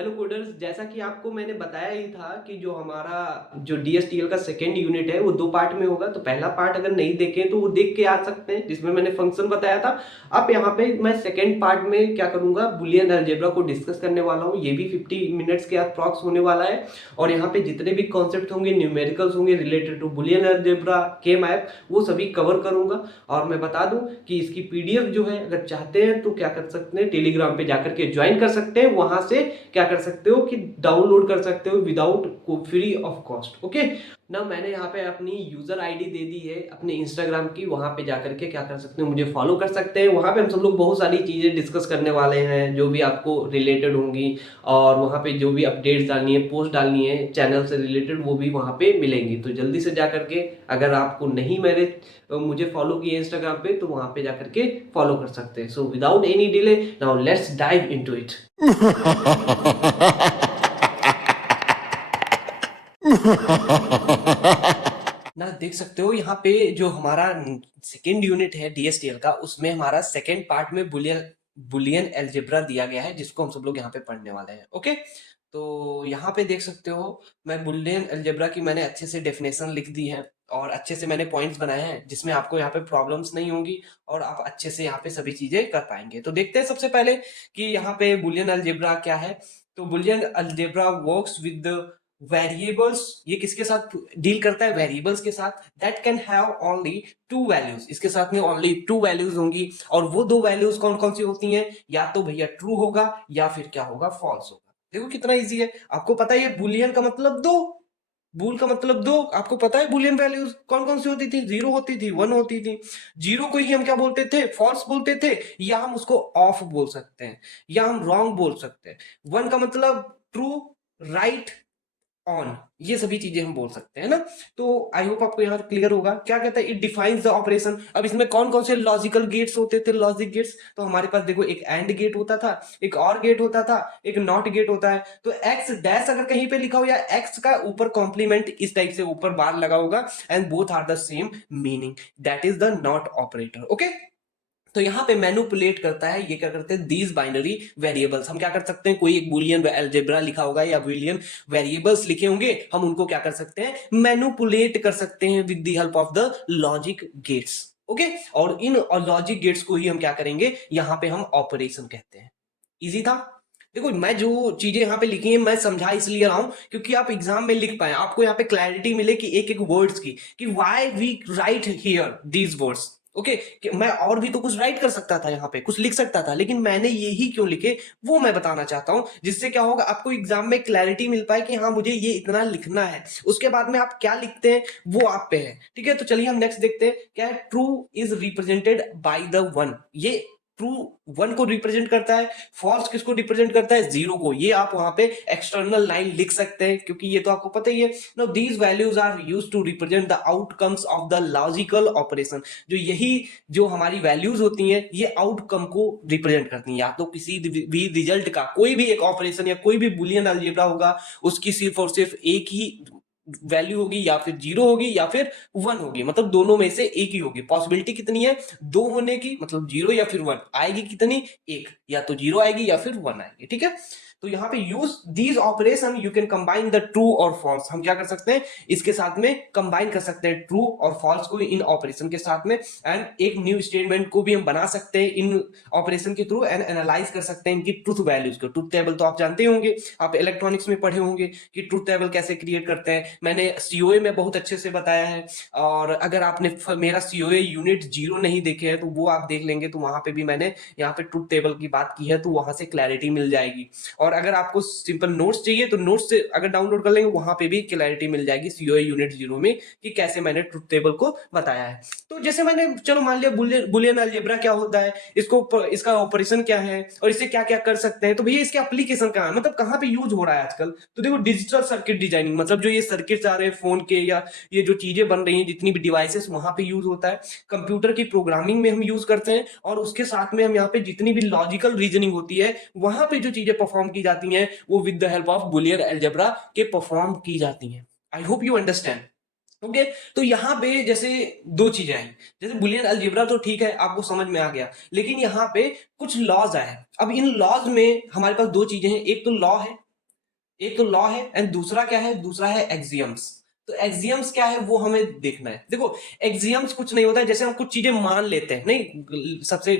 Hello coders, जैसा कि आपको मैंने बताया ही था कि जो हमारा जो डीएसटीएल का सेकेंड यूनिट है वो दो पार्ट में होगा। तो पहला पार्ट अगर नहीं देखे तो वो देख के आ सकते हैं, जिसमें मैंने फंक्शन बताया था। अब यहाँ पे मैं सेकेंड पार्ट में क्या करूंगा, बुलियन अलजेब्रा को डिस्कस करने वाला हूँ। ये भी 50 मिनट्स के अप्रॉक्स होने वाला है। और यहाँ पे जितने भी कॉन्सेप्ट होंगे, न्यूमेरिकल्स होंगे रिलेटेड टू बुलियन अलजेब्रा के मैप, वो सभी कवर करूंगा। और मैं बता दूं कि इसकी पीडीएफ जो है, अगर चाहते हैं तो क्या कर सकते हैं, टेलीग्राम पे जाकर के ज्वाइन कर सकते हैं। वहां से क्या कर सकते हो कि डाउनलोड कर सकते हो without free of cost. Okay ना, मैंने यहाँ पे अपनी यूजर आईडी दे दी है अपने इंस्टाग्राम की। वहां पे जाकर के क्या कर सकते हो, मुझे फॉलो कर सकते हैं। वहां पे हम सब लोग बहुत सारी चीजें डिस्कस करने वाले हैं जो भी आपको रिलेटेड होंगी। और वहां पे जो भी अपडेट्स डालनी है, पोस्ट डालनी है चैनल से रिलेटेड, वो भी वहां पे मिलेंगी। तो जल्दी से जाकर के, अगर आपको नहीं मेरे मुझे फॉलो किए इंस्टाग्राम पे, तो वहां पे जाकर के फॉलो कर सकते हैं। So without any delay, now let's dive into it. ना देख सकते हो यहाँ पे जो हमारा सेकेंड यूनिट है डीएसटीएल का, उसमें हमारा सेकेंड पार्ट में बुलियन बुलियन एल्जेब्रा दिया गया है, जिसको हम सब लोग यहाँ पे पढ़ने वाले हैं। ओके, तो यहाँ पे देख सकते हो, मैं बुलियन एल्जेब्रा की मैंने अच्छे से डेफिनेशन लिख दी है और अच्छे से मैंने पॉइंट्स बनाए हैं, जिसमें आपको यहाँ पे प्रॉब्लम्स नहीं होंगी और आप अच्छे से यहाँ पे सभी चीजें कर पाएंगे। तो देखते हैं सबसे पहले कि यहाँ पे बुलियन अलजेब्रा क्या है। तो Boolean algebra works with variables. ये किसके साथ डील करता है? वेरिएबल्स के साथ, that can have only to values. इसके साथ में ओनली टू वैल्यूज होंगी। और वो दो वैल्यूज कौन कौन सी होती हैं? या तो भैया ट्रू होगा या फिर क्या होगा, फॉल्स होगा। देखो कितना इजी है। आपको पता है ये बुलियन का मतलब दो, बूल का मतलब दो। आपको पता है बुलियन वैल्यूज कौन कौन सी होती थी? जीरो होती थी, वन होती थी। जीरो को ही हम क्या बोलते थे? फॉल्स बोलते थे, या हम उसको ऑफ बोल सकते हैं, या हम रॉन्ग बोल सकते हैं। वन का मतलब ट्रू, राइट, ऑन, ये सभी चीजें हम बोल सकते हैं ना। तो आई होप आपको यहाँ क्लियर होगा। क्या कहता है? It defines the operation. अब इसमें कौन कौन से लॉजिकल गेट्स होते थे? लॉजिक गेट्स, तो हमारे पास देखो, एक एंड गेट होता था, एक और गेट होता था, एक नॉट गेट होता है। तो एक्स डैश अगर कहीं पे लिखा हो, या एक्स का ऊपर कॉम्प्लीमेंट इस टाइप से ऊपर बार लगा होगा, and both are the same meaning, that is the not operator. Okay, तो यहां पे मैनुपुलेट करता है। ये क्या करते हैं? These binary variables. हम क्या कर सकते हैं? कोई एक बुलियन अलजेब्रा लिखा होगा या बुलियन वेरिएबल्स लिखे होंगे, हम उनको क्या कर सकते हैं? मैनुपुलेट कर सकते हैं with the help of the logic gates. Okay, और इन लॉजिक गेट्स को ही हम क्या करेंगे? यहां पे हम ऑपरेशन कहते हैं। इजी था। देखो, मैं जो चीजें यहाँ पे लिखी हैं, मैं समझा इसलिए रहा हूं क्योंकि आप एग्जाम में लिख पाए, आपको यहाँ पे क्लैरिटी मिले कि एक एक वर्ड्स की, कि why we write here these words. Okay, कि मैं और भी तो कुछ राइट कर सकता था, यहाँ पे कुछ लिख सकता था, लेकिन मैंने यही क्यों लिखे, वो मैं बताना चाहता हूं। जिससे क्या होगा, आपको एग्जाम में क्लैरिटी मिल पाए कि हाँ, मुझे ये इतना लिखना है। उसके बाद में आप क्या लिखते हैं वो आप पे है। ठीक है, तो चलिए हम नेक्स्ट देखते हैं। क्या है? True is represented by the one. ये ट्रू वन को रिप्रेजेंट करता है। फॉल्स किसको रिप्रेजेंट करता है? जीरो को। ये आप वहां पे एक्सटर्नल लाइन लिख सकते हैं, क्योंकि ये तो आपको पता ही है। No, these values are used to represent the outcomes of the logical operation. जो यही जो हमारी वैल्यूज होती हैं, ये आउटकम को रिप्रेजेंट करती हैं। या तो किसी भी रिजल्ट का कोई भी एक ऑपरेशन या कोई भी बुलियन अलजेब्रा होगा, उसकी सिर्फ और सिर्फ एक ही वैल्यू होगी, या फिर जीरो होगी या फिर वन होगी। मतलब दोनों में से एक ही होगी। पॉसिबिलिटी कितनी है? दो होने की, मतलब जीरो या फिर वन। आएगी कितनी? एक। या तो जीरो आएगी या फिर वन आएगी। ठीक है, तो यहाँ पे use these operation you can combine the true और फॉल्स। हम क्या कर सकते हैं? इसके साथ में कंबाइन कर सकते हैं ट्रू और फॉल्स को इन ऑपरेशन के साथ में। एंड एक न्यू स्टेटमेंट को भी हम बना सकते हैं इन ऑपरेशन के थ्रू, एंड एनालाइज कर सकते हैं इनकी ट्रूथ वैल्यूज को। ट्रूथ टेबल तो आप जानते होंगे, आप इलेक्ट्रॉनिक्स में पढ़े होंगे कि ट्रूथ टेबल कैसे क्रिएट करते हैं। मैंने सीओए में बहुत अच्छे से बताया है। और अगर आपने मेरा सीओए यूनिट 0 नहीं देखे हैं, तो वो आप देख लेंगे, तो वहां पे भी मैंने यहाँ पे ट्रूथ टेबल की बात की है, तो वहां से क्लैरिटी मिल जाएगी। और अगर आपको सिंपल नोट्स चाहिए, तो नोट्स से अगर डाउनलोड कर लेंगे, वहां पे भी क्लैरिटी मिल जाएगी सीओए यूनिट 0 में, कि कैसे मैंने ट्रूथ टेबल को बताया है। तो जैसे मैंने, चलो मान लिया बुलियन अलजेब्रा क्या होता है, इसको इसका ऑपरेशन क्या है, और इससे क्या क्या कर सकते हैं। तो भैया इसके एप्लीकेशन कहाँ है, मतलब कहाँ पे यूज हो रहा है आजकल? तो देखो, डिजिटल सर्किट डिजाइनिंग, मतलब जो ये सर्किट्स आ रहे हैं फोन के, या ये जो चीजें बन रही हैं, जितनी भी डिवाइसेस, वहां पे यूज होता है। कंप्यूटर की प्रोग्रामिंग में हम यूज करते हैं, और उसके साथ में हम यहाँ पे जितनी भी लॉजिकल रीजनिंग होती है, वहां पे जो चीजें परफॉर्म की जाती हैं, वो with the help of Boolean algebra के परफॉर्म की जाती हैं। आई होप यू अंडरस्टैंड। ओके, तो यहाँ पे जैसे दो चीजें आई। जैसे बुलियन अलजेब्रा तो ठीक है, आपको समझ में आ गया, लेकिन यहाँ पे कुछ लॉज आए। अब इन लॉज में हमारे पास दो चीजें हैं। एक तो लॉ है, एक तो लॉ है एंड दूसरा क्या है, दूसरा है एक्सियम्स। तो एक्सियम्स क्या है वो हमें देखना है। देखो एक्सियम्स कुछ नहीं होता है, जैसे हम कुछ चीजें मान लेते हैं, नहीं सबसे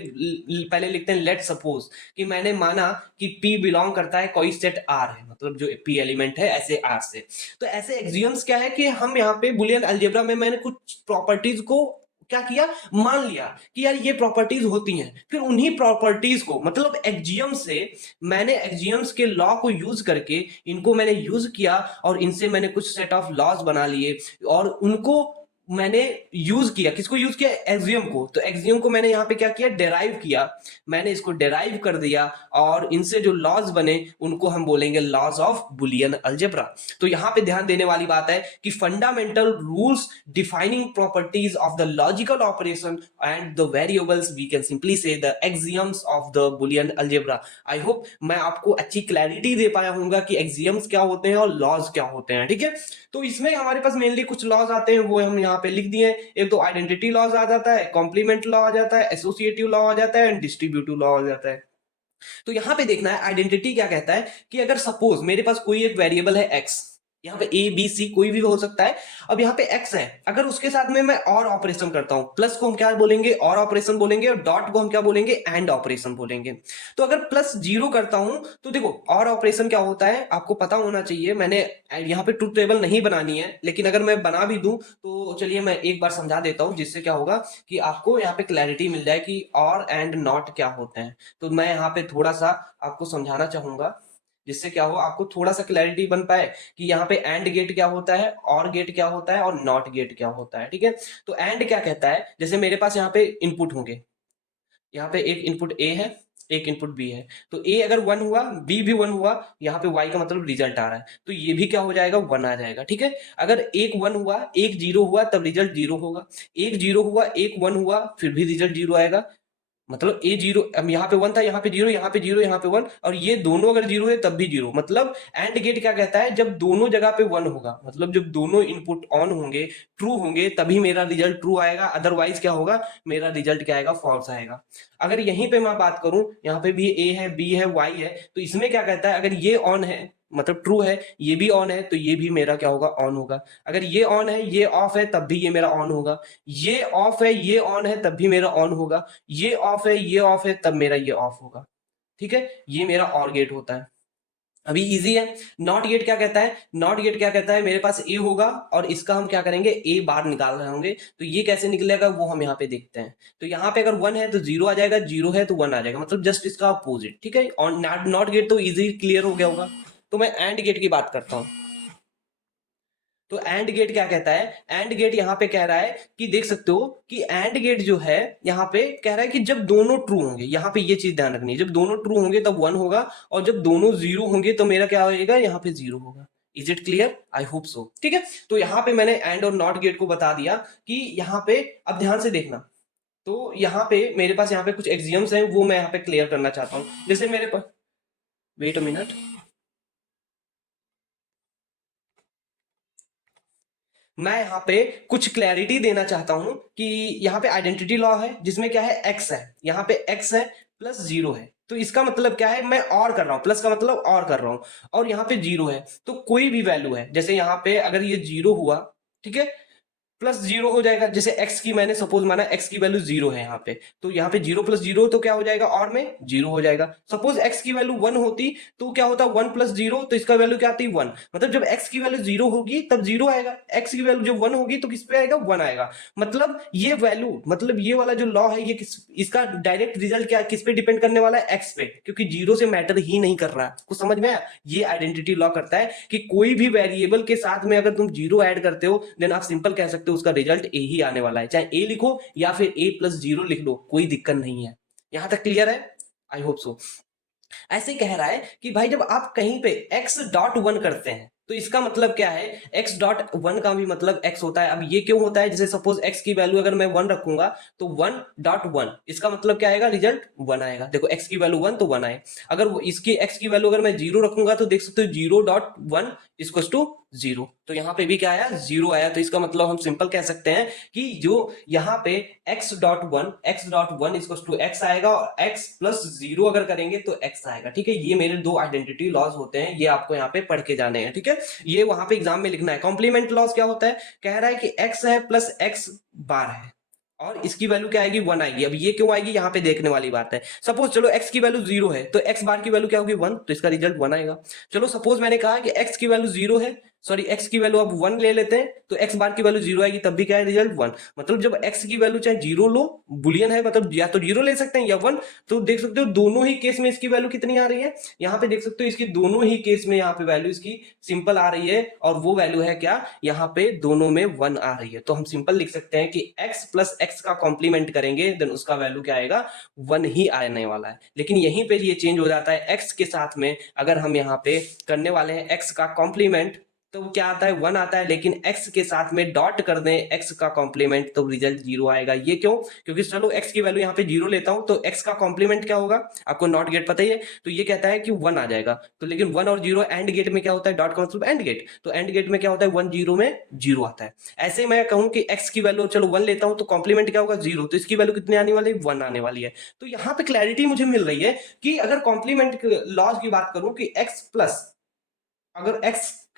पहले लिखते हैं लेट सपोज कि मैंने माना कि P बिलोंग करता है कोई सेट R है, मतलब जो P एलिमेंट है ऐसे R से। तो ऐसे एक्सियम्स क्या है कि हम यहाँ पे बुलियन अलजेब्रा में मैंने कुछ प्रॉपर्टीज को क्या किया, मान लिया कि यार ये प्रॉपर्टीज होती हैं, फिर उन्हीं प्रॉपर्टीज को मतलब एक्सियम से मैंने एक्सियम्स के लॉ को यूज करके इनको मैंने यूज किया और इनसे मैंने कुछ सेट ऑफ लॉज बना लिए और उनको मैंने यूज किया। किसको यूज किया, एक्सियम को। तो एक्सियम को मैंने यहाँ पे क्या किया, डेराइव किया। मैंने इसको डेराइव कर दिया और इनसे जो लॉज बने उनको हम बोलेंगे लॉज ऑफ बुलियन अलजेब्रा। तो यहाँ पे ध्यान देने वाली बात है कि fundamental rules defining properties of the logical operation and the variables, we can simply say the axioms of the Boolean algebra. I hope मैं आपको अच्छी क्लैरिटी दे पाया हूँ कि एक्सियम्स क्या होते हैं और लॉज क्या होते हैं, ठीक है। तो इसमें हमारे पास मेनली कुछ लॉज आते हैं, वो हम यहाँ पे लिख दिए। एक तो आइडेंटिटी लॉज आ जाता है, कॉम्प्लीमेंट लॉ आ जाता है, एसोसिएटिव लॉ आ जाता है एंड डिस्ट्रीब्यूटिव लॉ आ जाता है। तो यहां पे देखना है आइडेंटिटी क्या कहता है कि अगर सपोज मेरे पास कोई एक वेरिएबल है एक्स, यहाँ पे ए बी सी कोई भी हो सकता है। अब यहाँ पे एक्स है, अगर उसके साथ में मैं और ऑपरेशन करता हूं, प्लस को हम क्या बोलेंगे, और ऑपरेशन बोलेंगे, और डॉट को हम क्या बोलेंगे, एंड ऑपरेशन बोलेंगे। तो अगर प्लस जीरो करता हूं तो देखो और ऑपरेशन क्या होता है आपको पता होना चाहिए। मैंने यहाँ पे ट्रूथ टेबल नहीं बनानी है, लेकिन अगर मैं बना भी दूं तो चलिए मैं एक बार समझा देता हूं, जिससे क्या होगा कि आपको यहाँ पे क्लैरिटी मिल जाए कि और एंड नॉट क्या होते हैं। तो मैं यहाँ पे थोड़ा सा आपको समझाना चाहूंगा, जिससे क्या हो आपको थोड़ा सा क्लैरिटी बन पाए कि यहाँ पे एंड गेट क्या होता है, और गेट क्या होता है और नॉट गेट क्या होता है, ठीक है। तो एंड क्या कहता है, जैसे मेरे पास यहाँ पे इनपुट होंगे, यहाँ पे एक इनपुट ए है, एक इनपुट बी है। तो ए अगर वन हुआ, बी भी वन हुआ, यहाँ पे वाई का मतलब रिजल्ट आ रहा है, तो ये भी क्या हो जाएगा, वन आ जाएगा, ठीक है। अगर एक वन हुआ, एक जीरो हुआ, तब रिजल्ट जीरो होगा। एक जीरो हुआ, एक वन हुआ, फिर भी रिजल्ट जीरो आएगा। मतलब ए जीरो, अब यहाँ पे वन था, यहाँ पे जीरो, यहाँ पे जीरो, यहाँ पे वन, और ये दोनों अगर जीरो है तब भी जीरो। मतलब एंड गेट क्या कहता है, जब दोनों जगह पे वन होगा, मतलब जब दोनों इनपुट ऑन होंगे, ट्रू होंगे, तभी मेरा रिजल्ट ट्रू आएगा, अदरवाइज क्या होगा, मेरा रिजल्ट क्या आएगा, फॉल्स आएगा। अगर यहीं पे मैं बात करूं, यहाँ पे भी ए है, बी है, वाई है, तो इसमें क्या कहता है, अगर ये ऑन है मतलब ट्रू है, ये भी ऑन है, तो ये भी मेरा क्या होगा, ऑन होगा। अगर ये ऑन है, ये ऑफ है, तब भी ये मेरा ऑन होगा। ये ऑफ है, ये ऑन है, तब भी मेरा ऑन होगा। ये ऑफ है, ये ऑफ है, तब मेरा ये ऑफ होगा, ठीक है। ये मेरा और गेट होता है। अभी इजी है। नॉट गेट क्या कहता है, नॉट गेट क्या कहता है, मेरे पास ए होगा और इसका हम क्या करेंगे, ए बार निकाल रहे होंगे, तो ये कैसे निकलेगा वो हम यहाँ पे देखते हैं। तो यहाँ पे अगर वन है तो जीरो आ जाएगा, जीरो है तो वन आ जाएगा, मतलब जस्ट इसका अपोजिट, ठीक है। और नॉट गेट तो इजी क्लियर हो गया होगा। तो मैं एंड गेट की बात करता हूँ। तो एंड गेट क्या कहता है, एंड गेट यहाँ पे कह रहा है कि देख सकते हो कि एंड गेट जो है यहाँ पे कह रहा है कि जब दोनों ट्रू होंगे, यहाँ पे ये चीज ध्यान रखनी है, जब दोनों ट्रू होंगे तब वन होगा, और जब दोनों जीरो होंगे तो मेरा क्या होगा, यहाँ पे जीरो होगा। Is it clear, I hope so, ठीक है। तो यहाँ पे मैंने एंड और नॉट गेट को बता दिया कि यहाँ पे अब ध्यान से देखना। तो यहाँ पे मेरे पास यहाँ पे कुछ एक्सियम्स हैं, वो मैं यहाँ पे क्लियर करना चाहता हूँ। जैसे मेरे पास, वेट अ मिनट, मैं यहाँ पे कुछ क्लैरिटी देना चाहता हूं कि यहाँ पे आइडेंटिटी लॉ है, जिसमें क्या है, एक्स है, यहाँ पे एक्स है प्लस जीरो है। तो इसका मतलब क्या है, मैं और कर रहा हूं, प्लस का मतलब और कर रहा हूं, और यहाँ पे जीरो है, तो कोई भी वैल्यू है, जैसे यहाँ पे अगर ये जीरो हुआ, ठीक है, प्लस जीरो हो जाएगा। जैसे एक्स की मैंने सपोज माना एक्स की वैल्यू जीरो है यहाँ पे, तो यहाँ पे जीरो प्लस जीरो तो क्या हो जाएगा, और में जीरो हो जाएगा। सपोज एक्स की वैल्यू वन होती तो क्या होता, वन प्लस जीरो, तो इसका वैल्यू क्या आती, वन। मतलब जब एक्स की वैल्यू जीरो होगी तब जीरो आएगा, एक्स की वैल्यू जब वन होगी तो किस पे आएगा, वन आएगा। मतलब ये वैल्यू, मतलब ये वाला जो लॉ है, ये किस, इसका डायरेक्ट रिजल्ट क्या किस पे डिपेंड करने वाला है, एक्स पे, क्योंकि जीरो से मैटर ही नहीं कर रहा है। कुछ समझ में आया। ये आइडेंटिटी लॉ करता है कि कोई भी वेरिएबल के साथ में अगर तुम जीरो ऐड करते हो, देन आप सिंपल कह सकते हो उसका रिजल्ट ए ही आने वाला है। चाहे ए लिखो या फिर ए प्लस जीरो लिख लो, कोई दिक्कत नहीं है। यहां तक क्लियर है, आई होप सो। ऐसे कह रहा है कि भाई जब आप कहीं पे x डॉट वन करते हैं, तो इसका मतलब क्या है, x डॉट वन का भी मतलब x होता है। अब ये क्यों होता है, जैसे सपोज x की वैल्यू अगर मैं 1 रखूंगा तो 1.1, इसका मतलब क्या आएगा, रिजल्ट 1 आएगा। देखो x की वैल्यू 1 तो 1 आए। अगर इसकी x की वैल्यू अगर मैं 0 रखूंगा तो देख सकते हो 0.1 इक्वल टू 0, तो यहाँ पे भी क्या आया, 0 आया। तो इसका मतलब हम सिंपल कह सकते हैं कि जो यहाँ पे x.1 इक्वल टू x आएगा, और x प्लस 0 अगर करेंगे तो x आएगा। ठीक है, ये मेरे दो आइडेंटिटी लॉज होते हैं, ये आपको यहाँ पे पढ़ के जाने हैं। ठीक है, ये वहां पे एग्जाम में लिखना है। कॉम्प्लीमेंट लॉज क्या होता है, कह रहा है कि x है प्लस x बार है और इसकी वैल्यू क्या आएगी, 1 आएगी। अब ये क्यों आएगी, यहाँ पे देखने वाली बात है। सपोज चलो x की वैल्यू 0 है तो x बार की वैल्यू क्या होगी, 1, तो इसका रिजल्ट 1 आएगा। चलो सपोज मैंने कहा कि x की वैल्यू 0 है, सॉरी x की वैल्यू अब 1 ले लेते हैं, तो x बार की वैल्यू 0 आएगी, तब भी क्या है, रिजल्ट 1। मतलब जब x की वैल्यू चाहे 0 लो, बुलियन है, मतलब या तो 0 ले सकते हैं या 1, तो देख सकते हो दोनों ही केस में इसकी वैल्यू कितनी आ रही है। यहाँ पे देख सकते हो इसकी दोनों ही केस में यहाँ पे वैल्यू इसकी सिंपल आ रही है, और वो वैल्यू है क्या, यहाँ पे दोनों में 1 आ रही है। तो हम सिंपल लिख सकते हैं कि x प्लस x का कॉम्प्लीमेंट करेंगे देन उसका वैल्यू क्या आएगा, 1 ही आने वाला है। लेकिन यहीं पे ये चेंज हो जाता है, x के साथ में अगर हम यहाँ पे करने वाले हैं x का कॉम्प्लीमेंट तो क्या आता है, 1 आता है, लेकिन x के साथ में डॉट कर दें x का कॉम्प्लीमेंट तो रिजल्ट 0 आएगा। ये क्यों, क्योंकि चलो x की वैल्यू यहाँ पे 0 लेता हूं तो x का कॉम्प्लीमेंट क्या होगा, आपको नॉट गेट पता ही है, तो ये कहता है कि 1 आ जाएगा। तो लेकिन 1 और 0 एंड गेट में क्या होता है, डॉट का मतलब एंड गेट, तो एंड गेट में क्या होता है, 1 0 में 0 आता है। ऐसे मैं कहूं कि x की वैल्यू चलो 1 लेता हूं तो कॉम्प्लीमेंट क्या होगा, 0, तो इसकी वैल्यू कितनी आने वाली है, 1 आने वाली है। तो यहाँ पे क्लैरिटी मुझे मिल रही है कि अगर कॉम्प्लीमेंट लॉज की बात करूं कि x प्लस, अगर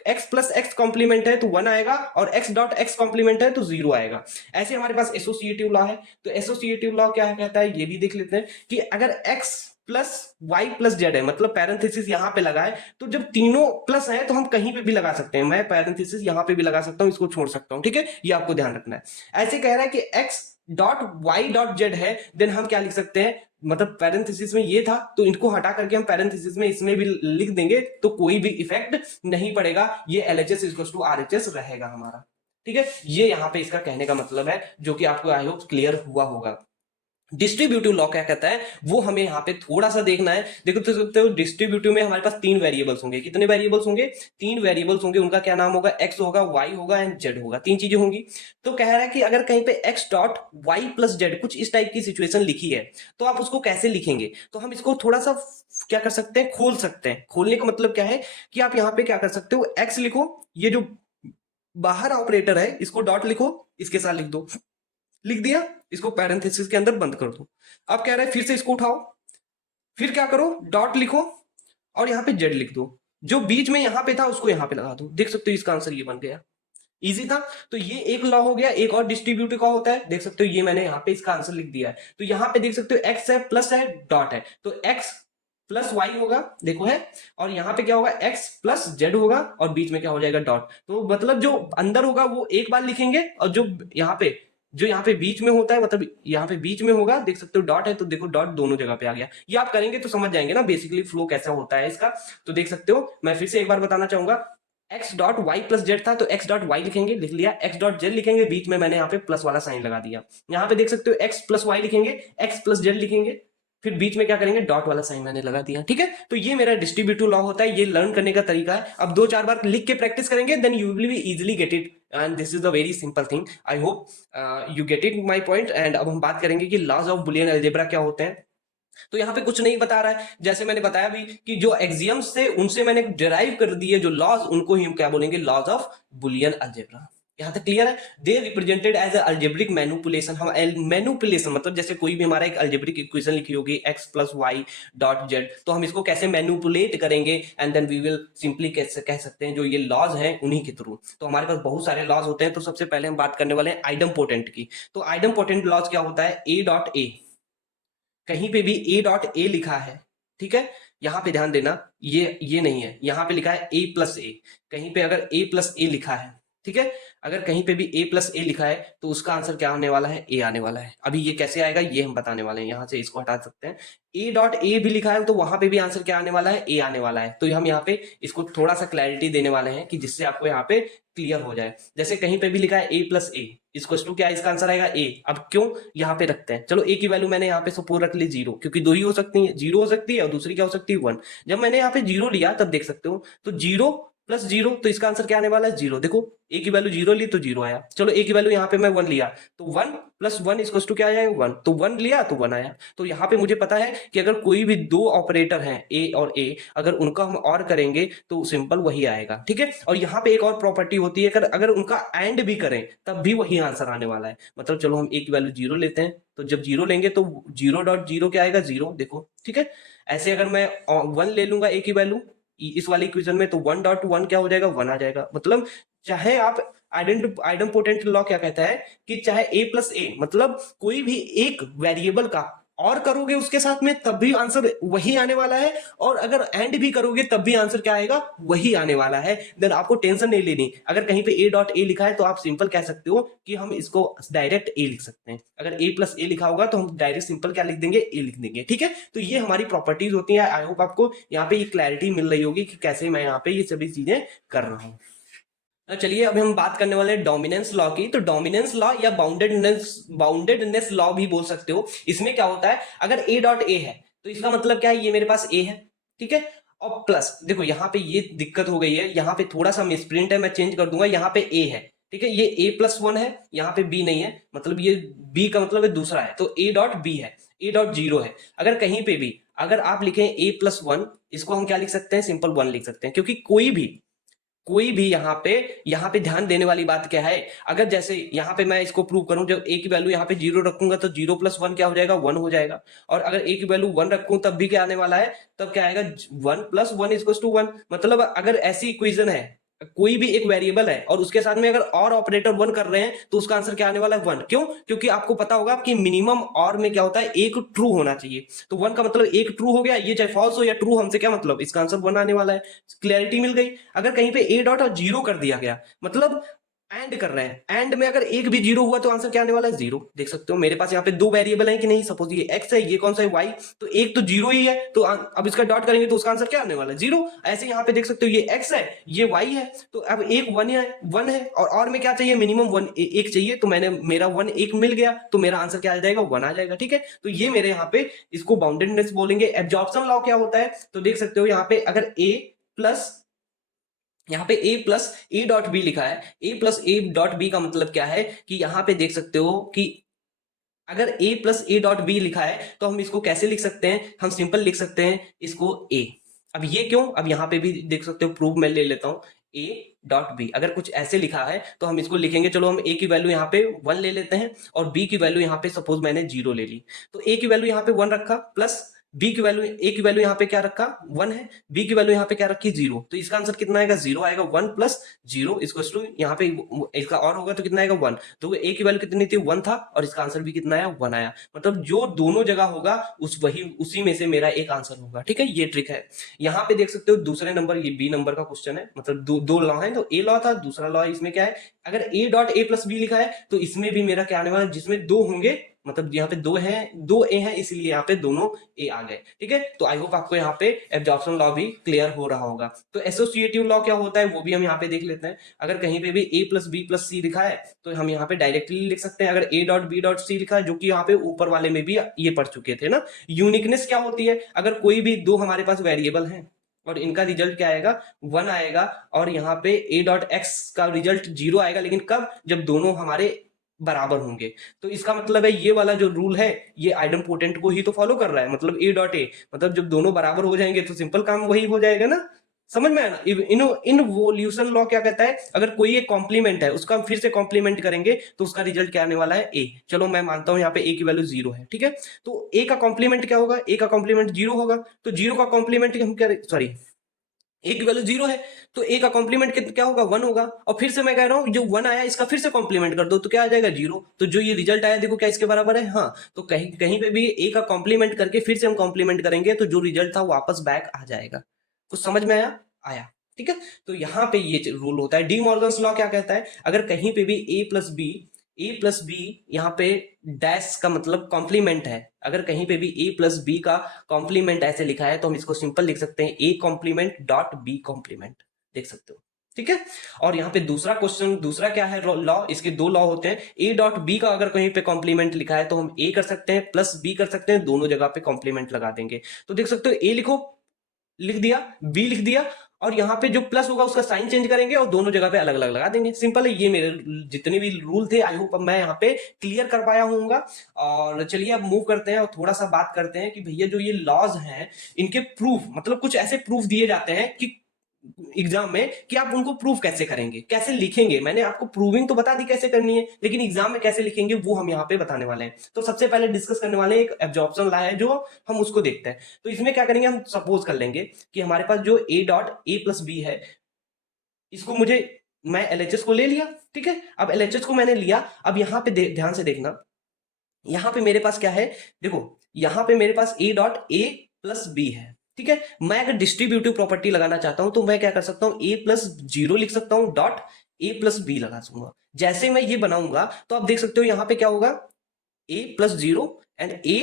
x प्लस एक्स कॉम्प्लीमेंट है तो 1 आएगा, और x डॉट एक्स कॉम्प्लीमेंट है तो 0 आएगा। ऐसे हमारे पास एसोसिएटिव लॉ है, तो एसोसिएटिव लॉ क्या कहता है ये भी देख लेते हैं कि अगर x plus Y plus Z है, मतलब पैरेंथेसिस यहां पे लगा है, तो जब तीनों प्लस है तो हम कहीं पे भी लगा सकते हैं, मैं पैरेंथेसिस यहां पे भी लगा सकता हूं, इसको छोड़ सकता हूं। ठीक है, ये आपको ध्यान रखना है। ऐसे कह रहा है कि x dot Y dot Z है, देन हम क्या लिख सकते हैं, मतलब पैरेंथेसिस में ये था तो इनको हटा करके हम पैरेंथेसिस में इसमें भी लिख देंगे तो कोई भी इफेक्ट नहीं पड़ेगा, ये LHS इक्वल टू RHS रहेगा हमारा। ठीक है, ये यहाँ पे इसका कहने का मतलब है, जो कि आपको आई होप क्लियर हुआ होगा। डिस्ट्रीब्यूटिव लॉ क्या कहता है वो हमें यहाँ पे थोड़ा सा देखना है। देखो तो सकते हो डिस्ट्रीब्यूटिव में हमारे पास 3 वेरिएबल्स होंगे, कितने वेरिएबल्स होंगे, 3 वेरिएबल्स होंगे, उनका क्या नाम होगा, x होगा, y होगा एंड z होगा, 3 चीजें होंगी। तो कह रहा है कि अगर कहीं पे x dot Y plus Z कुछ इस टाइप की सिचुएशन लिखी है तो आप उसको कैसे लिखेंगे, तो हम इसको थोड़ा सा क्या कर सकते हैं, खोल सकते हैं। खोलने का मतलब क्या है कि आप यहाँ पे क्या कर सकते हो, x लिखो, ये जो बाहर ऑपरेटर है इसको डॉट लिखो, इसके साथ लिख दो, लिख दिया, इसको पैरेंथेसिस के अंदर बंद कर दो। अब कह रहा है फिर से इसको उठाओ, फिर क्या करो, डॉट लिखो और यहाँ पे जेड लिख दो, जो बीच में यहाँ पे था उसको यहाँ पे लगा दो। देख सकते हो इसका आंसर ये बन गया, इजी था। तो ये एक लॉ हो गया। एक और डिस्ट्रीब्यूटिव का होता है, देख सकते हो ये मैंने यहाँ पे इसका आंसर लिख दिया है। तो यहाँ पे देख सकते हो एक्स है प्लस है डॉट है, तो एक्स प्लस वाई होगा, देखो है, और यहाँ पे क्या होगा, एक्स प्लस जेड होगा और बीच में क्या हो जाएगा, डॉट। तो मतलब जो अंदर होगा वो एक बार लिखेंगे, और जो यहाँ पे बीच में होता है, मतलब यहाँ पे बीच में होगा, देख सकते हो डॉट है, तो देखो डॉट दोनों जगह पे आ गया। ये आप करेंगे तो समझ जाएंगे ना बेसिकली फ्लो कैसा होता है इसका। तो देख सकते हो, मैं फिर से एक बार बताना चाहूंगा, x dot Y plus Z था तो x डॉट वाई लिखेंगे, लिख लिया, x डॉट जेड लिखेंगे, बीच में मैंने यहाँ पे प्लस वाला साइन लगा दिया। यहाँ पे देख सकते हो x प्लस वाई लिखेंगे, x प्लस जेड लिखेंगे, फिर बीच में क्या करेंगे, डॉट वाला साइन मैंने लगा दिया। ठीक है, तो ये मेरा डिस्ट्रीब्यूटिव लॉ होता है, ये लर्न करने का तरीका है। अब 2-4 बार लिख के प्रैक्टिस करेंगे then you will be easily get it, and this is the very simple thing. I hope you get it my point. And अब हम बात करेंगे कि लॉज ऑफ बुलियन अलजेब्रा क्या होते हैं। तो यहाँ पे कुछ नहीं बता रहा है, जैसे मैंने बताया भी कि जो एक्सियम्स थे उनसे मैंने डिराइव कर दिए जो लॉज, उनको ही हम क्या बोलेंगे, लॉज ऑफ बुलियन अलजेब्रा। यहाँ तक क्लियर है। दे रिप्रेजेंटेड एज अल्जेब्रिक मैनिपुलेशन। हम मैनिपुलेशन मतलब जैसे कोई भी हमारा एक अल्जेब्रिक इक्वेशन लिखी होगी x plus Y dot Z, तो हम इसको कैसे मैनिपुलेट करेंगे, and then we will simply कैसे कह सकते हैं जो ये लॉज हैं उन्हीं के थ्रू। तो हमारे पास बहुत सारे लॉज होते हैं। तो सबसे पहले हम बात करने वाले हैं आइडम्पोटेंट की। तो आइडम्पोटेंट लॉज क्या होता है, ए डॉट ए, कहीं पे भी ए डॉट ए लिखा है, ठीक है, यहां पे ध्यान देना, ये नहीं है, यहां पे लिखा है ए प्लस ए। कहीं पे अगर ए प्लस ए लिखा है, ठीक है, अगर कहीं पे भी ए प्लस ए लिखा है तो उसका आंसर क्या आने वाला है, ए आने वाला है। अभी ये कैसे आएगा ये हम बताने वाले हैं, यहां से इसको हटा सकते हैं। ए डॉट ए भी लिखा है तो वहां पे भी आंसर क्या आने वाला है, ए आने वाला है। तो हम यहाँ पे इसको थोड़ा सा क्लैरिटी देने वाले हैं कि जिससे आपको यहाँ पे क्लियर हो जाए। जैसे कहीं पे भी लिखा है ए प्लस ए, इसको टू क्या, इसका आंसर आएगा ए। अब क्यों यहाँ पे रखते हैं, चलो ए की वैल्यू मैंने यहाँ पे सपोज रख ली 0, क्योंकि दो ही हो सकती है, 0 हो सकती है और दूसरी क्या हो सकती है 1। जब मैंने यहाँ पे 0 लिया तब देख सकते हो तो 0 प्लस जीरो, तो इसका आंसर क्या आने वाला है? जीरो। देखो ए की वैल्यू जीरो ली तो जीरो आया। चलो ए की वैल्यू यहाँ पे मैं वन लिया, तो one plus one equals to क्या आ जाएगा? वन। तो वन लिया तो वन आया। तो यहाँ पे मुझे पता है कि अगर कोई भी दो ऑपरेटर हैं ए और ए, अगर उनका हम और करेंगे तो सिंपल वही आएगा, ठीक है। और यहाँ पे एक और प्रॉपर्टी होती है, अगर अगर उनका एंड भी करें तब भी वही आंसर आने वाला है। मतलब चलो हम ए की वैल्यू जीरो लेते हैं, तो जब जीरो लेंगे तो जीरो डॉट जीरो क्या आएगा? जीरो। देखो ठीक है। ऐसे अगर मैं वन ले लूंगा ए की वैल्यू इस वाले इक्वेशन में, तो वन डॉट वन क्या हो जाएगा? वन आ जाएगा। मतलब चाहे आप आइडेंपोटेंट लॉ क्या कहता है कि चाहे a प्लस ए, मतलब कोई भी एक वेरिएबल का और करोगे उसके साथ में तब भी आंसर वही आने वाला है, और अगर एंड भी करोगे तब भी आंसर क्या आएगा? वही आने वाला है। देन आपको टेंशन नहीं लेनी। अगर कहीं पे a डॉट ए लिखा है तो आप सिंपल कह सकते हो कि हम इसको डायरेक्ट a लिख सकते हैं। अगर a प्लस ए लिखा होगा तो हम डायरेक्ट सिंपल क्या लिख देंगे? a लिख देंगे, ठीक है। तो ये हमारी प्रॉपर्टीज होती है। आई होप आपको यहाँ पे ये क्लैरिटी मिल रही होगी कि कैसे मैं यहाँ पे ये सभी चीजें कर रहा हूँ। तो चलिए अभी हम बात करने वाले हैं डोमिनेंस लॉ की। तो डोमिनेंस लॉ या बाउंडेडनेस लॉ भी बोल सकते हो। इसमें क्या होता है, अगर ए डॉट ए है तो इसका मतलब क्या है? ये मेरे पास ए है, ठीक है। और प्लस देखो यहाँ पे ये दिक्कत हो गई है, यहाँ पे थोड़ा सा मिसप्रिंट है, मैं चेंज कर दूंगा। यहाँ पे ए है, ठीक है, ये ए प्लस वन है, यहाँ पे बी नहीं है, मतलब ये बी का मतलब है दूसरा है, तो ए डॉट बी है, ए डॉट जीरो है। अगर कहीं पे भी अगर आप लिखें ए प्लस वन, इसको हम क्या लिख सकते हैं? सिंपल वन लिख सकते हैं, क्योंकि कोई भी यहाँ पे ध्यान देने वाली बात क्या है, अगर जैसे यहाँ पे मैं इसको प्रूव करूं, जब ए की वैल्यू यहाँ पे जीरो रखूंगा तो जीरो प्लस वन क्या हो जाएगा? वन हो जाएगा। और अगर ए की वैल्यू वन रखूं तब भी क्या आने वाला है? तब क्या आएगा? One plus one equal to one. मतलब अगर ऐसी इक्वेशन है, कोई भी एक वेरिएबल है और उसके साथ में अगर और ऑपरेटर वन कर रहे हैं तो उसका आंसर क्या आने वाला है? वन। क्यों? क्योंकि आपको पता होगा कि मिनिमम और में क्या होता है? एक ट्रू होना चाहिए। तो वन का मतलब एक ट्रू हो गया, ये चाहे फॉल्स हो या ट्रू, हमसे क्या मतलब? इसका आंसर वन आने वाला है। क्लैरिटी मिल गई। अगर कहीं पे ए डॉट और जीरो कर दिया गया, मतलब एंड कर रहे हैं, एंड में अगर एक भी जीरो हुआ तो आंसर क्या आने वाला है? जीरो। देख सकते हो मेरे पास यहाँ पे दो वेरिएबल है कि नहीं, सपोज ये एक्स है, ये कौन सा है? वाई। तो एक तो जीरो ही है, तो अब इसका डॉट करेंगे तो उसका आंसर क्या आने वाला है? जीरो। ऐसे यहाँ पे देख सकते हो ये एक्स है, ये वाई है, तो अब एक वन है और में क्या चाहिए? मिनिमम वन, एक चाहिए। तो मैंने मेरा वन एक मिल गया, तो मेरा आंसर क्या आ जाएगा? वन आ जाएगा, ठीक है। तो ये मेरे यहाँ पे इसको बाउंडेडनेस बोलेंगे। एब्जॉर्प्शन लॉ क्या होता है? तो देख सकते हो यहाँ पे अगर ए प्लस, यहाँ पे a plus A dot B लिखा है, a plus A dot B का मतलब क्या है कि यहाँ पे देख सकते हो कि अगर a plus A dot B लिखा है तो हम इसको कैसे लिख सकते हैं? हम सिंपल लिख सकते हैं इसको a। अब ये क्यों? अब यहाँ पे भी देख सकते हो, प्रूफ मैं ले लेता हूँ। a डॉट बी अगर कुछ ऐसे लिखा है तो हम इसको लिखेंगे, चलो हम a की वैल्यू यहाँ पे वन ले लेते हैं और b की वैल्यू यहाँ पे सपोज मैंने जीरो ले ली, तो a की वैल्यू यहाँ पे वन रखा, प्लस बी की वैल्यू, ए की वैल्यू यहाँ पे क्या रखा? वन है, बी की वैल्यू यहाँ पे क्या रखी? जीरो। तो इसका आंसर कितना आएगा? जीरो आएगा। One plus zero equal to यहाँ पे इसका और होगा तो कितना आएगा? वन। तो ए की वैल्यू कितनी थी? वन था, और इसका आंसर भी कितना आया? वन आया। मतलब जो दोनों जगह होगा उसी में से मेरा एक आंसर होगा, ठीक है। ये ट्रिक है। यहाँ पे देख सकते हो दूसरे नंबर, ये बी नंबर का क्वेश्चन है, मतलब दो लॉ है, तो ए लॉ था, दूसरा लॉ इसमें क्या है, अगर A dot A plus B लिखा है तो इसमें भी मेरा क्या आने वाला है? जिसमें दो होंगे, मतलब यहाँ पे दो हैं, दो ए हैं, इसलिए यहाँ पे दोनों ए आ गए, ठीक है। तो आई होप आपको यहाँ पे एब्जॉर्प्शन लॉ भी क्लियर हो रहा होगा। तो एसोसिएटिव लॉ क्या होता है वो भी हम यहाँ पे देख लेते हैं। अगर कहीं पे भी ए प्लस बी प्लस सी लिखा है तो हम यहाँ पे डायरेक्टली लिख सकते हैं। अगर A dot B dot C लिखा है, जो कि यहाँ पे ऊपर वाले में भी ये पढ़ चुके थे ना। यूनिकनेस क्या होती है? अगर कोई भी दो हमारे पास वेरिएबल है और इनका रिजल्ट क्या आएगा? वन आएगा, और यहाँ पे ए डॉट एक्स का रिजल्ट जीरो आएगा, लेकिन कब? जब दोनों हमारे बराबर होंगे। तो इसका मतलब है ये वाला जो रूल है ये आइडेंपोटेंट को ही तो फॉलो कर रहा है, मतलब ए डॉट ए, मतलब जब दोनों बराबर हो जाएंगे तो सिंपल काम वही हो जाएगा ना। समझ में आया ना? इनवोल्यूशन लॉ क्या कहता है? अगर कोई एक कॉम्प्लीमेंट है उसका हम फिर से कॉम्प्लीमेंट करेंगे तो उसका रिजल्ट क्या आने वाला है? ए। चलो मैं मानता हूं यहाँ पे ए की वैल्यू जीरो है, ठीक है। तो ए का कॉम्प्लीमेंट क्या होगा? ए का कॉम्प्लीमेंट जीरो होगा। तो जीरो का कॉम्प्लीमेंट हम क्या, सॉरी, ए की वैल्यू जीरो है तो ए का कॉम्प्लीमेंट क्या होगा? वन होगा। और फिर से मैं कह रहा हूं जो वन आया इसका फिर से कॉम्प्लीमेंट कर दो तो क्या आ जाएगा? जीरो। तो जो ये रिजल्ट आया देखो क्या इसके बराबर है? हाँ। तो कहीं कहीं पे भी ए का कॉम्प्लीमेंट करके फिर से हम कॉम्प्लीमेंट करेंगे तो जो रिजल्ट था वापस बैक आ जाएगा। कुछ समझ में आया? आया, ठीक है। तो यहाँ पे ये रूल होता है। डी मॉर्गन्स लॉ क्या कहता है? अगर कहीं पे भी ए प्लस बी यहाँ पे डैश का मतलब कॉम्प्लीमेंट है, अगर कहीं पे भी ए प्लस बी का कॉम्प्लीमेंट ऐसे लिखा है तो हम इसको सिंपल लिख सकते हैं A complement dot B complement. देख सकते हो, ठीक है। और यहाँ पे दूसरा क्वेश्चन, दूसरा क्या है लॉ? इसके दो लॉ होते हैं। ए डॉट बी का अगर कहीं पे कॉम्प्लीमेंट लिखा है तो हम ए कर सकते हैं प्लस बी कर सकते हैं, दोनों जगह पे कॉम्प्लीमेंट लगा देंगे। तो देख सकते हो ए लिख दिया, बी लिख दिया, और यहाँ पे जो प्लस होगा उसका साइन चेंज करेंगे और दोनों जगह पे अलग अलग लगा देंगे। सिंपल है, ये मेरे जितने भी रूल थे आई होप मैं यहाँ पे क्लियर कर पाया हूँगा। और चलिए अब मूव करते हैं और थोड़ा सा बात करते हैं कि भैया जो ये लॉज हैं इनके प्रूफ, मतलब कुछ ऐसे प्रूफ दिए जाते हैं कि एग्जाम में कि आप उनको प्रूफ कैसे करेंगे, कैसे लिखेंगे। मैंने आपको प्रूविंग तो बता दी कैसे करनी है, लेकिन एग्जाम में कैसे लिखेंगे वो हम यहाँ पे बताने वाले हैं। तो सबसे पहले डिस्कस करने वाले हैं एक एब्जॉर्प्शन लॉ है जो हम उसको देखते हैं। तो इसमें क्या करेंगे, हम सपोज कर लेंगे कि हमारे पास जो A dot A plus B है, इसको मुझे, मैं एलएचएस को ले लिया, ठीक है। अब एलएचएस को मैंने लिया, अब यहाँ पे ध्यान से देखना, यहाँ पे मेरे पास क्या है, देखो यहाँ पे मेरे पास A dot A plus B है, ठीक है। मैं अगर डिस्ट्रीब्यूटिव प्रॉपर्टी लगाना चाहता हूं तो मैं क्या कर सकता हूं, ए प्लस जीरो लिख सकता हूं डॉट ए प्लस बी लगा दूंगा। जैसे मैं ये बनाऊंगा तो आप देख सकते हो यहाँ पे क्या होगा, A plus zero and A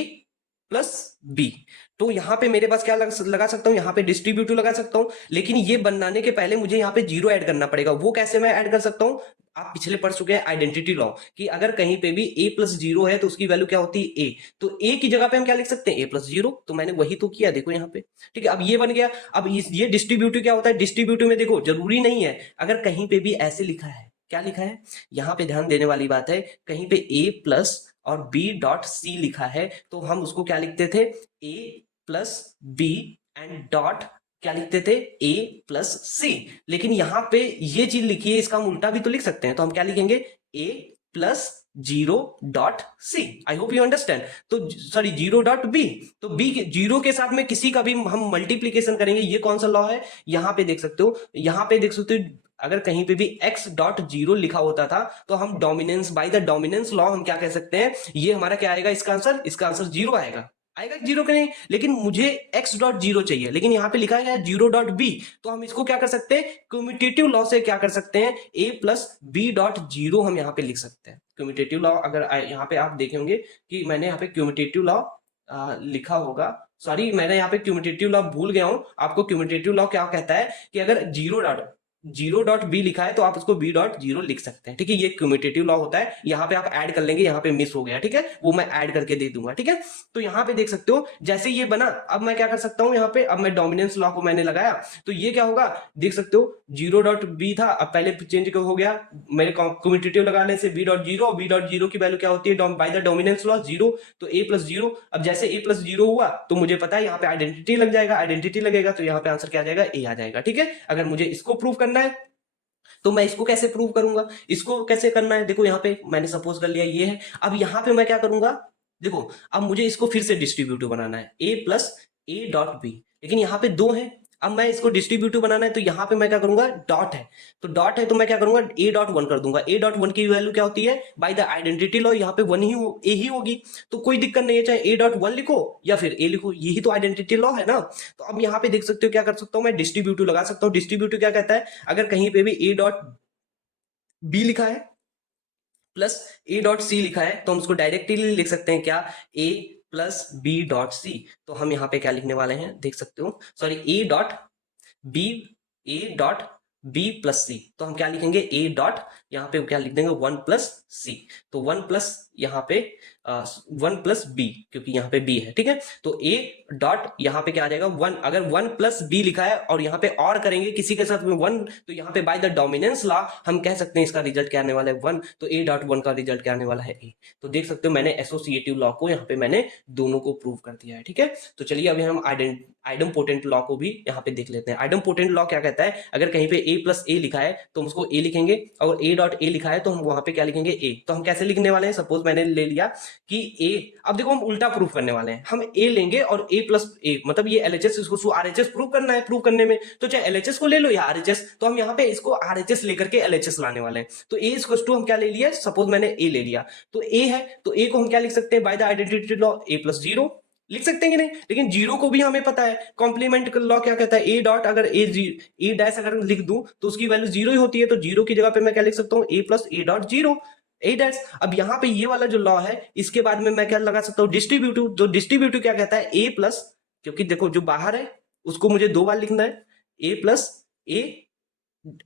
plus B. तो यहाँ पे मेरे पास क्या लगा सकता हूँ, यहाँ पे डिस्ट्रीब्यूटिव लगा सकता हूँ, लेकिन ये बनाने के पहले मुझे यहाँ पे जीरो ऐड करना पड़ेगा। वो कैसे मैं ऐड कर सकता हूँ, आप पिछले पढ़ चुके हैं आइडेंटिटी लॉ कि अगर कहीं पे भी a प्लस जीरो है तो उसकी वैल्यू क्या होती है a। तो a की जगह पे हम क्या लिख सकते हैं, a प्लस जीरो। तो मैंने वही तो किया, देखो यहाँ पे, ठीक है। अब ये बन गया। अब ये डिस्ट्रीब्यूटिव क्या होता है, डिस्ट्रीब्यूटिव में देखो जरूरी नहीं है, अगर कहीं पे भी ऐसे लिखा है, क्या लिखा है, यहाँ पे ध्यान देने वाली बात है, कहीं पे a प्लस और b डॉट c लिखा है तो हम उसको क्या लिखते थे, a plus B and dot क्या लिखते थे, a प्लस सी। लेकिन यहाँ पे ये चीज लिखी है, इसका हम उल्टा भी तो लिख सकते हैं, तो हम क्या लिखेंगे, a plus zero dot C. I hope you understand. तो सॉरी, जीरो डॉट बी, तो बी जीरो के साथ में किसी का भी हम मल्टीप्लीकेशन करेंगे। ये कौन सा लॉ है, यहाँ पे देख सकते हो, यहाँ पे देख सकते हो, अगर कहीं पे भी x डॉट जीरो लिखा होता था तो हम dominance, bye the dominance law हम क्या कह सकते हैं, ये हमारा क्या आएगा, इसका आंसर जीरो आएगा, आएगा जीरो के नहीं। लेकिन मुझे x डॉट जीरो चाहिए, लेकिन यहाँ पे लिखा है जीरो डॉट बी, तो हम इसको क्या कर सकते हैं, कम्यूटेटिव लॉ से क्या कर सकते हैं, a plus B dot zero हम यहाँ पे लिख सकते हैं। कम्यूटेटिव लॉ अगर यहाँ पे आप देखेंगे कि मैंने यहाँ पे कम्यूटेटिव लॉ लिखा होगा, सॉरी मैंने यहाँ पे क्यूमुटेटिव लॉ भूल गया हूं। आपको क्यूमुटेटिव लॉ क्या कहता है कि अगर जीरो डॉट बी लिखा है तो आप उसको बी डॉट जीरो लिख सकते हैं, ठीक है। ये क्यूमुटेटिव लॉ होता है। यहाँ पे आप ऐड कर लेंगे, यहाँ पे मिस हो गया, ठीक है, वो मैं ऐड करके दे दूंगा, ठीक है। तो यहाँ पे देख सकते हो जैसे ये बना। अब मैं क्या कर सकता हूँ, यहाँ पे अब मैं डोमिनेंस लॉ को मैंने लगाया तो ये क्या होगा, देख सकते हो जीरो डॉट बी था, अब पहले चेंज हो गया मेरे क्यूमुटेटिव लगाने से B dot zero. B dot zero की वैल्यू क्या होती है, by the dominance law zero, तो ए प्लस जीरो। अब जैसे ए प्लस जीरो हुआ तो मुझे पता है यहाँ पे आइडेंटिटी लग जाएगा, आइडेंटिटी लगेगा तो यहाँ पे आंसर क्या आ जाएगा, ए आ जाएगा, ठीक है। अगर मुझे इसको प्रूव करना है तो मैं इसको कैसे प्रूव करूंगा, इसको कैसे करना है, देखो यहाँ पे मैंने सपोज कर लिया ये है। अब यहाँ पे मैं क्या करूंगा, देखो अब मुझे इसको फिर से डिस्ट्रीब्यूटिव बनाना है, a plus A dot B, लेकिन यहाँ पे दो है। अब मैं इसको डिस्ट्रीब्यूटिव बनाना है तो यहाँ पे मैं क्या करूंगा, डॉट है तो डॉट है तो मैं क्या करूंगा, a डॉट वन कर दूंगा। a डॉट वन की वैल्यू क्या होती है, बाय द आइडेंटिटी लॉ यहाँ पे वन ही ए ही होगी, तो कोई दिक्कत नहीं है, चाहे a डॉट वन लिखो या फिर a लिखो, यही तो आइडेंटिटी लॉ है ना। तो अब यहाँ पे देख सकते हो क्या कर सकता हूँ, मैं डिस्ट्रीब्यूटिव लगा सकता हूँ। डिस्ट्रीब्यूटिव क्या कहता है, अगर कहीं पे भी a डॉट बी लिखा है प्लस ए डॉट सी लिखा है तो हम उसको डायरेक्टली लिख सकते हैं, क्या, ए प्लस बी डॉट सी। तो हम यहाँ पे क्या लिखने वाले हैं, देख सकते हो, sorry A dot B, A dot B plus C, तो हम क्या लिखेंगे, ए डॉट यहाँ पे क्या लिख देंगे, वन प्लस सी। तो वन प्लस यहाँ पे वन प्लस बी, क्योंकि यहाँ पे बी है, ठीक है। तो ए डॉट यहाँ पे क्या आ जाएगा, वन। अगर वन प्लस बी लिखा है और यहाँ पे और करेंगे किसी के साथ में वन, तो यहाँ पे बाय द डोमिनेंस लॉ हम कह सकते हैं इसका रिजल्ट क्या आने वाला है, वन। तो ए डॉट वन का रिजल्ट क्या आने वाला है, ए। तो देख सकते हो मैंने एसोसिएटिव लॉ को यहाँ पे मैंने दोनों को प्रूव कर दिया है, ठीक है। तो चलिए अभी हम आइडमपोटेंट लॉ को भी यहाँ पे देख लेते हैं। आइडमपोटेंट लॉ क्या कहता है, अगर कहीं पे ए प्लस ए लिखा है तो हम उसको ए लिखेंगे, और ए डॉट ए लिखा है तो हम वहां पे क्या लिखेंगे, ए। तो हम कैसे लिखने वाले हैं, सपोज मैंने ले लिया कि ए, अब देखो हम उल्टा प्रूफ करने वाले हैं, हम ए लेंगे और ए प्लस ए, मतलब ये एलएचएस, इसको आरएचएस प्रूव करना है। प्रूव करने में तो चाहे एलएचएस को ले लो या आरएचएस, तो हम यहाँ पे इसको आरएचएस लेकर के एलएचएस लाने वाले हैं। तो ए इक्वल्स टू हम क्या ले लिया, सपोज मैंने ए ले लिया तो ए है, तो ए को हम क्या लिख सकते हैं, by the identity law A plus zero लिख सकते हैं कि नहीं। लेकिन जीरो को भी हमें पता है, कॉम्प्लीमेंट लॉ क्या कहता है, ए डॉट अगर ए डैश अगर लिख दूं तो उसकी वैल्यू जीरो ही होती है, तो जीरो की जगह पे मैं क्या लिख सकता हूँ, A plus A dot zero, A dash. अब यहाँ पे ये वाला जो लॉ है इसके बाद में मैं क्या लगा सकता हूँ, डिस्ट्रीब्यूटिव। जो डिस्ट्रीब्यूटिव क्या कहता है, ए प्लस, क्योंकि देखो जो बाहर है उसको मुझे दो बार लिखना है, ए प्लस ए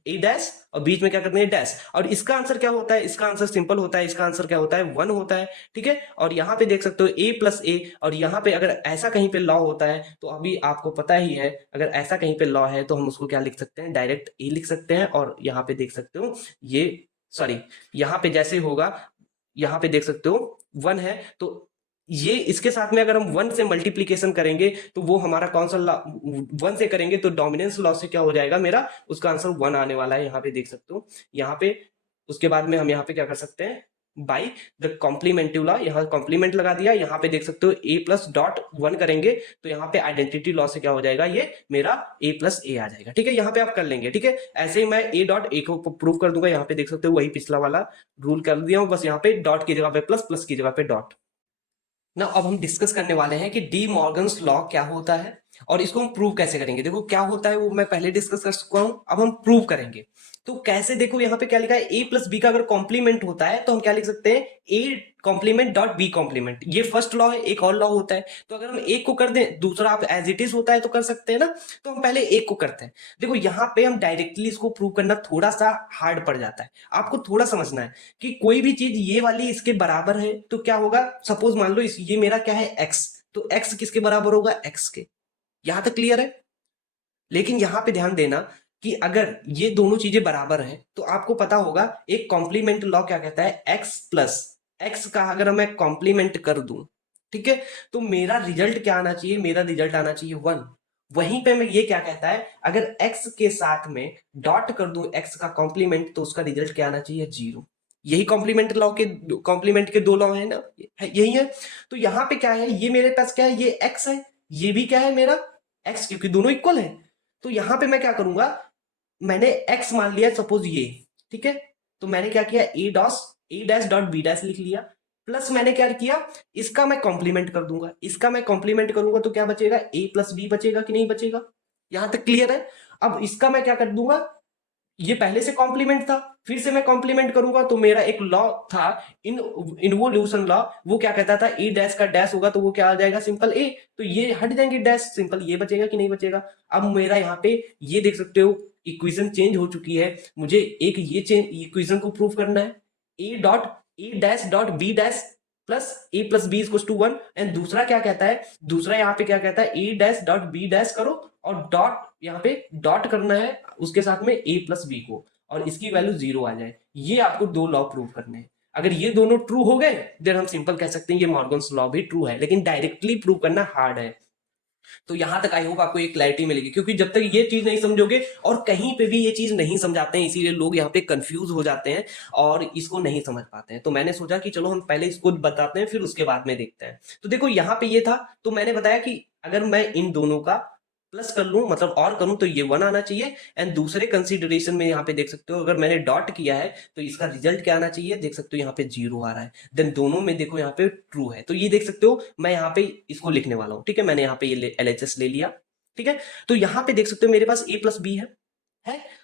ए डैश और बीच में क्या करते हैं डैश, और इसका आंसर क्या होता है, इसका आंसर सिंपल होता है, इसका आंसर क्या होता है 1 होता है, ठीक है। और यहाँ पे देख सकते हो a प्लस ए, और यहाँ पे अगर ऐसा कहीं पे लॉ होता है तो अभी आपको पता ही है, अगर ऐसा कहीं पे लॉ है तो हम उसको क्या लिख सकते हैं, डायरेक्ट ए लिख सकते हैं। और यहाँ पे देख सकते हो ये, सॉरी, यहाँ पे जैसे होगा, यहाँ पे देख सकते हो 1 है, तो ये इसके साथ में अगर हम 1 से मल्टीप्लीकेशन करेंगे तो वो हमारा कौन सा लॉ, 1 से करेंगे तो डोमिनेंस लॉ से क्या हो जाएगा मेरा, उसका आंसर 1 आने वाला है। यहाँ पे देख सकते हो, यहाँ पे उसके बाद में हम यहाँ पे क्या कर सकते हैं, बाई द कॉम्प्लीमेंटिव लॉ, यहाँ कॉम्प्लीमेंट लगा दिया, यहाँ पे देख सकते हो ए प्लस डॉट 1 करेंगे तो यहाँ पे आइडेंटिटी लॉ से क्या हो जाएगा, ये मेरा ए प्लस ए आ जाएगा, ठीक है। यहाँ पे आप कर लेंगे, ठीक है। ऐसे ही मैं ए डॉट ए को प्रूव कर दूंगा, यहाँ पे देख सकते हो वही पिछला वाला रूल कर दिया हूँ, बस यहाँ पे डॉट की जगह पे प्लस, प्लस की जगह पे डॉट। ना अब हम डिस्कस करने वाले हैं कि डी मॉर्गन्स लॉ क्या होता है और इसको हम प्रूव कैसे करेंगे। देखो क्या होता है वो मैं पहले डिस्कस कर चुका हूं, अब हम प्रूव करेंगे। तो कैसे, देखो यहाँ पे क्या लिखा है, ए प्लस बी का अगर कॉम्प्लीमेंट होता है तो हम क्या लिख सकते हैं, A complement dot B complement, ये फर्स्ट लॉ है। एक और लॉ होता है, तो अगर हम एक को कर दें, दूसरा आप एज इट इज होता है तो कर सकते हैं ना, तो हम पहले एक को करते हैं। देखो यहाँ पे हम डायरेक्टली इसको प्रूव करना थोड़ा सा हार्ड पड़ जाता है, आपको थोड़ा समझना है कि कोई भी चीज ये वाली इसके बराबर है तो क्या होगा, सपोज मान लो ये मेरा क्या है x, तो x किसके बराबर होगा, x के। यहां तक क्लियर है। लेकिन यहां पे ध्यान देना कि अगर ये दोनों चीजें बराबर हैं तो आपको पता होगा एक कॉम्प्लीमेंट लॉ क्या कहता है, x प्लस एक्स का अगर मैं कॉम्प्लीमेंट कर दूं, ठीक है, तो मेरा रिजल्ट क्या आना चाहिए, मेरा रिजल्ट आना चाहिए 1। वहीं पे मैं ये क्या कहता है, अगर x के साथ में डॉट कर दूं x का कॉम्प्लीमेंट तो उसका रिजल्ट क्या आना चाहिए, 0। यही कॉम्प्लीमेंट के दो लॉ है ना, यही है। तो यहाँ पे क्या है, ये मेरे पास क्या है, ये x है, ये भी क्या है मेरा x, क्योंकि दोनों इक्वल है। तो यहां पे मैं क्या करूंगा, मैंने x मान लिया सपोज ये, ठीक है। तो मैंने क्या किया, ए डैश डॉट बी डैश लिख लिया, प्लस मैंने क्या किया, इसका मैं कॉम्प्लीमेंट कर दूंगा, इसका मैं कॉम्प्लीमेंट करूंगा तो क्या बचेगा, ए प्लस बी बचेगा कि नहीं बचेगा, यहां तक क्लियर है। अब इसका मैं क्या कर दूंगा, ये पहले से कॉम्प्लीमेंट था, फिर से मैं कॉम्प्लीमेंट करूंगा तो मेरा एक लॉ था इन इन्वोल्यूशन लॉ, वो क्या कहता था, ए डैश का डैश होगा तो वो क्या आ जाएगा, सिंपल ए, तो ये हट जाएंगे डैश, सिंपल ये बचेगा कि नहीं बचेगा। अब मेरा यहाँ पे ये देख सकते हो इक्वेशन चेंज हो चुकी है, मुझे एक ये चेंज इक्वेशन को प्रूव करना है, A dash dot B dash plus A plus B equal to 1, and दूसरा क्या कहता है, दूसरा यहाँ पे क्या कहता है, A dash dot B dash करो और डॉट यहाँ पे डॉट करना है उसके साथ में ए प्लस बी को, और इसकी वैल्यू 0 आ जाए। ये आपको दो लॉ प्रूव करने हैं। अगर ये दोनों ट्रू हो गए देन हम सिंपल कह सकते हैं ये मॉर्गन्स लॉ भी ट्रू है, लेकिन डायरेक्टली प्रूव करना हार्ड है। तो यहां तक आई होप आपको एक क्लैरिटी मिलेगी, क्योंकि जब तक ये चीज नहीं समझोगे, और कहीं पे भी ये चीज नहीं समझाते हैं इसीलिए लोग यहाँ पे कंफ्यूज हो जाते हैं और इसको नहीं समझ पाते हैं। तो मैंने सोचा कि चलो हम पहले इसको बताते हैं फिर उसके बाद में देखते हैं। तो देखो यहाँ पे ये था, तो मैंने बताया कि अगर मैं इन दोनों का प्लस कर लूं, मतलब और करूं, तो ये 1 आना चाहिए। एंड दूसरे कंसीडरेशन में यहाँ पे देख सकते हो अगर मैंने डॉट किया है तो इसका रिजल्ट क्या आना चाहिए, देख सकते हो यहाँ पे 0 आ रहा है। देन दोनों में देखो यहाँ पे ट्रू है, तो ये देख सकते हो मैं यहाँ पे इसको लिखने वाला हूँ, ठीक है। मैंने यहाँ पे ये LHS ले लिया, ठीक है। तो यहाँ पे देख सकते हो मेरे पास a प्लस बी है,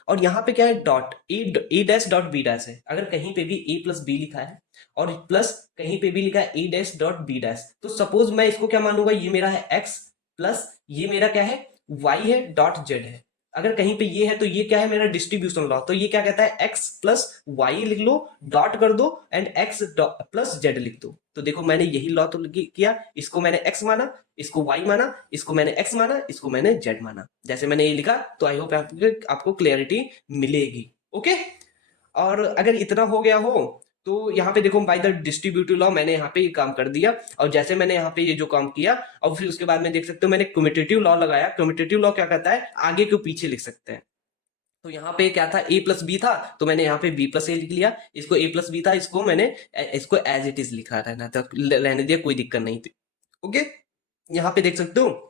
और यहाँ पे क्या है, dot A dash dot B dash है। अगर कहीं पे भी a प्लस बी लिखा है और प्लस कहीं पे भी लिखा है A dash dot B dash, तो सपोज मैं इसको क्या मानूंगा, ये मेरा है x प्लस ये मेरा क्या है, y है डॉट z है। अगर कहीं पे ये है तो ये क्या है मेरा डिस्ट्रीब्यूशन लॉ, तो ये क्या कहता है, x प्लस वाई लिख लो, डॉट कर दो एंड x प्लस z लिख दो। तो देखो मैंने यही लॉ तो किया, इसको मैंने x माना, इसको y माना, इसको मैंने x माना, इसको मैंने z माना, जैसे मैंने ये लिखा। तो आई होप आपको क्लियरिटी मिलेगी, ओके। और अगर इतना हो गया हो तो यहाँ पे देखो बाय द डिस्ट्रीब्यूटिव लॉ मैंने यहाँ पे ये काम कर दिया, और जैसे मैंने यहाँ पे ये जो काम किया, और फिर उसके बाद में देख सकते हो मैंने कम्यूटेटिव लॉ लगाया। कम्यूटेटिव लॉ क्या कहता है, आगे के पीछे लिख सकते हैं। तो यहाँ पे क्या था, a प्लस बी था तो मैंने यहाँ पे b प्लस ए लिख लिया, इसको a प्लस बी था, इसको मैंने इसको एज इट इज लिखा रहना था, रहने दिया, कोई दिक्कत नहीं थी, ओके। यहाँ पे देख सकते हो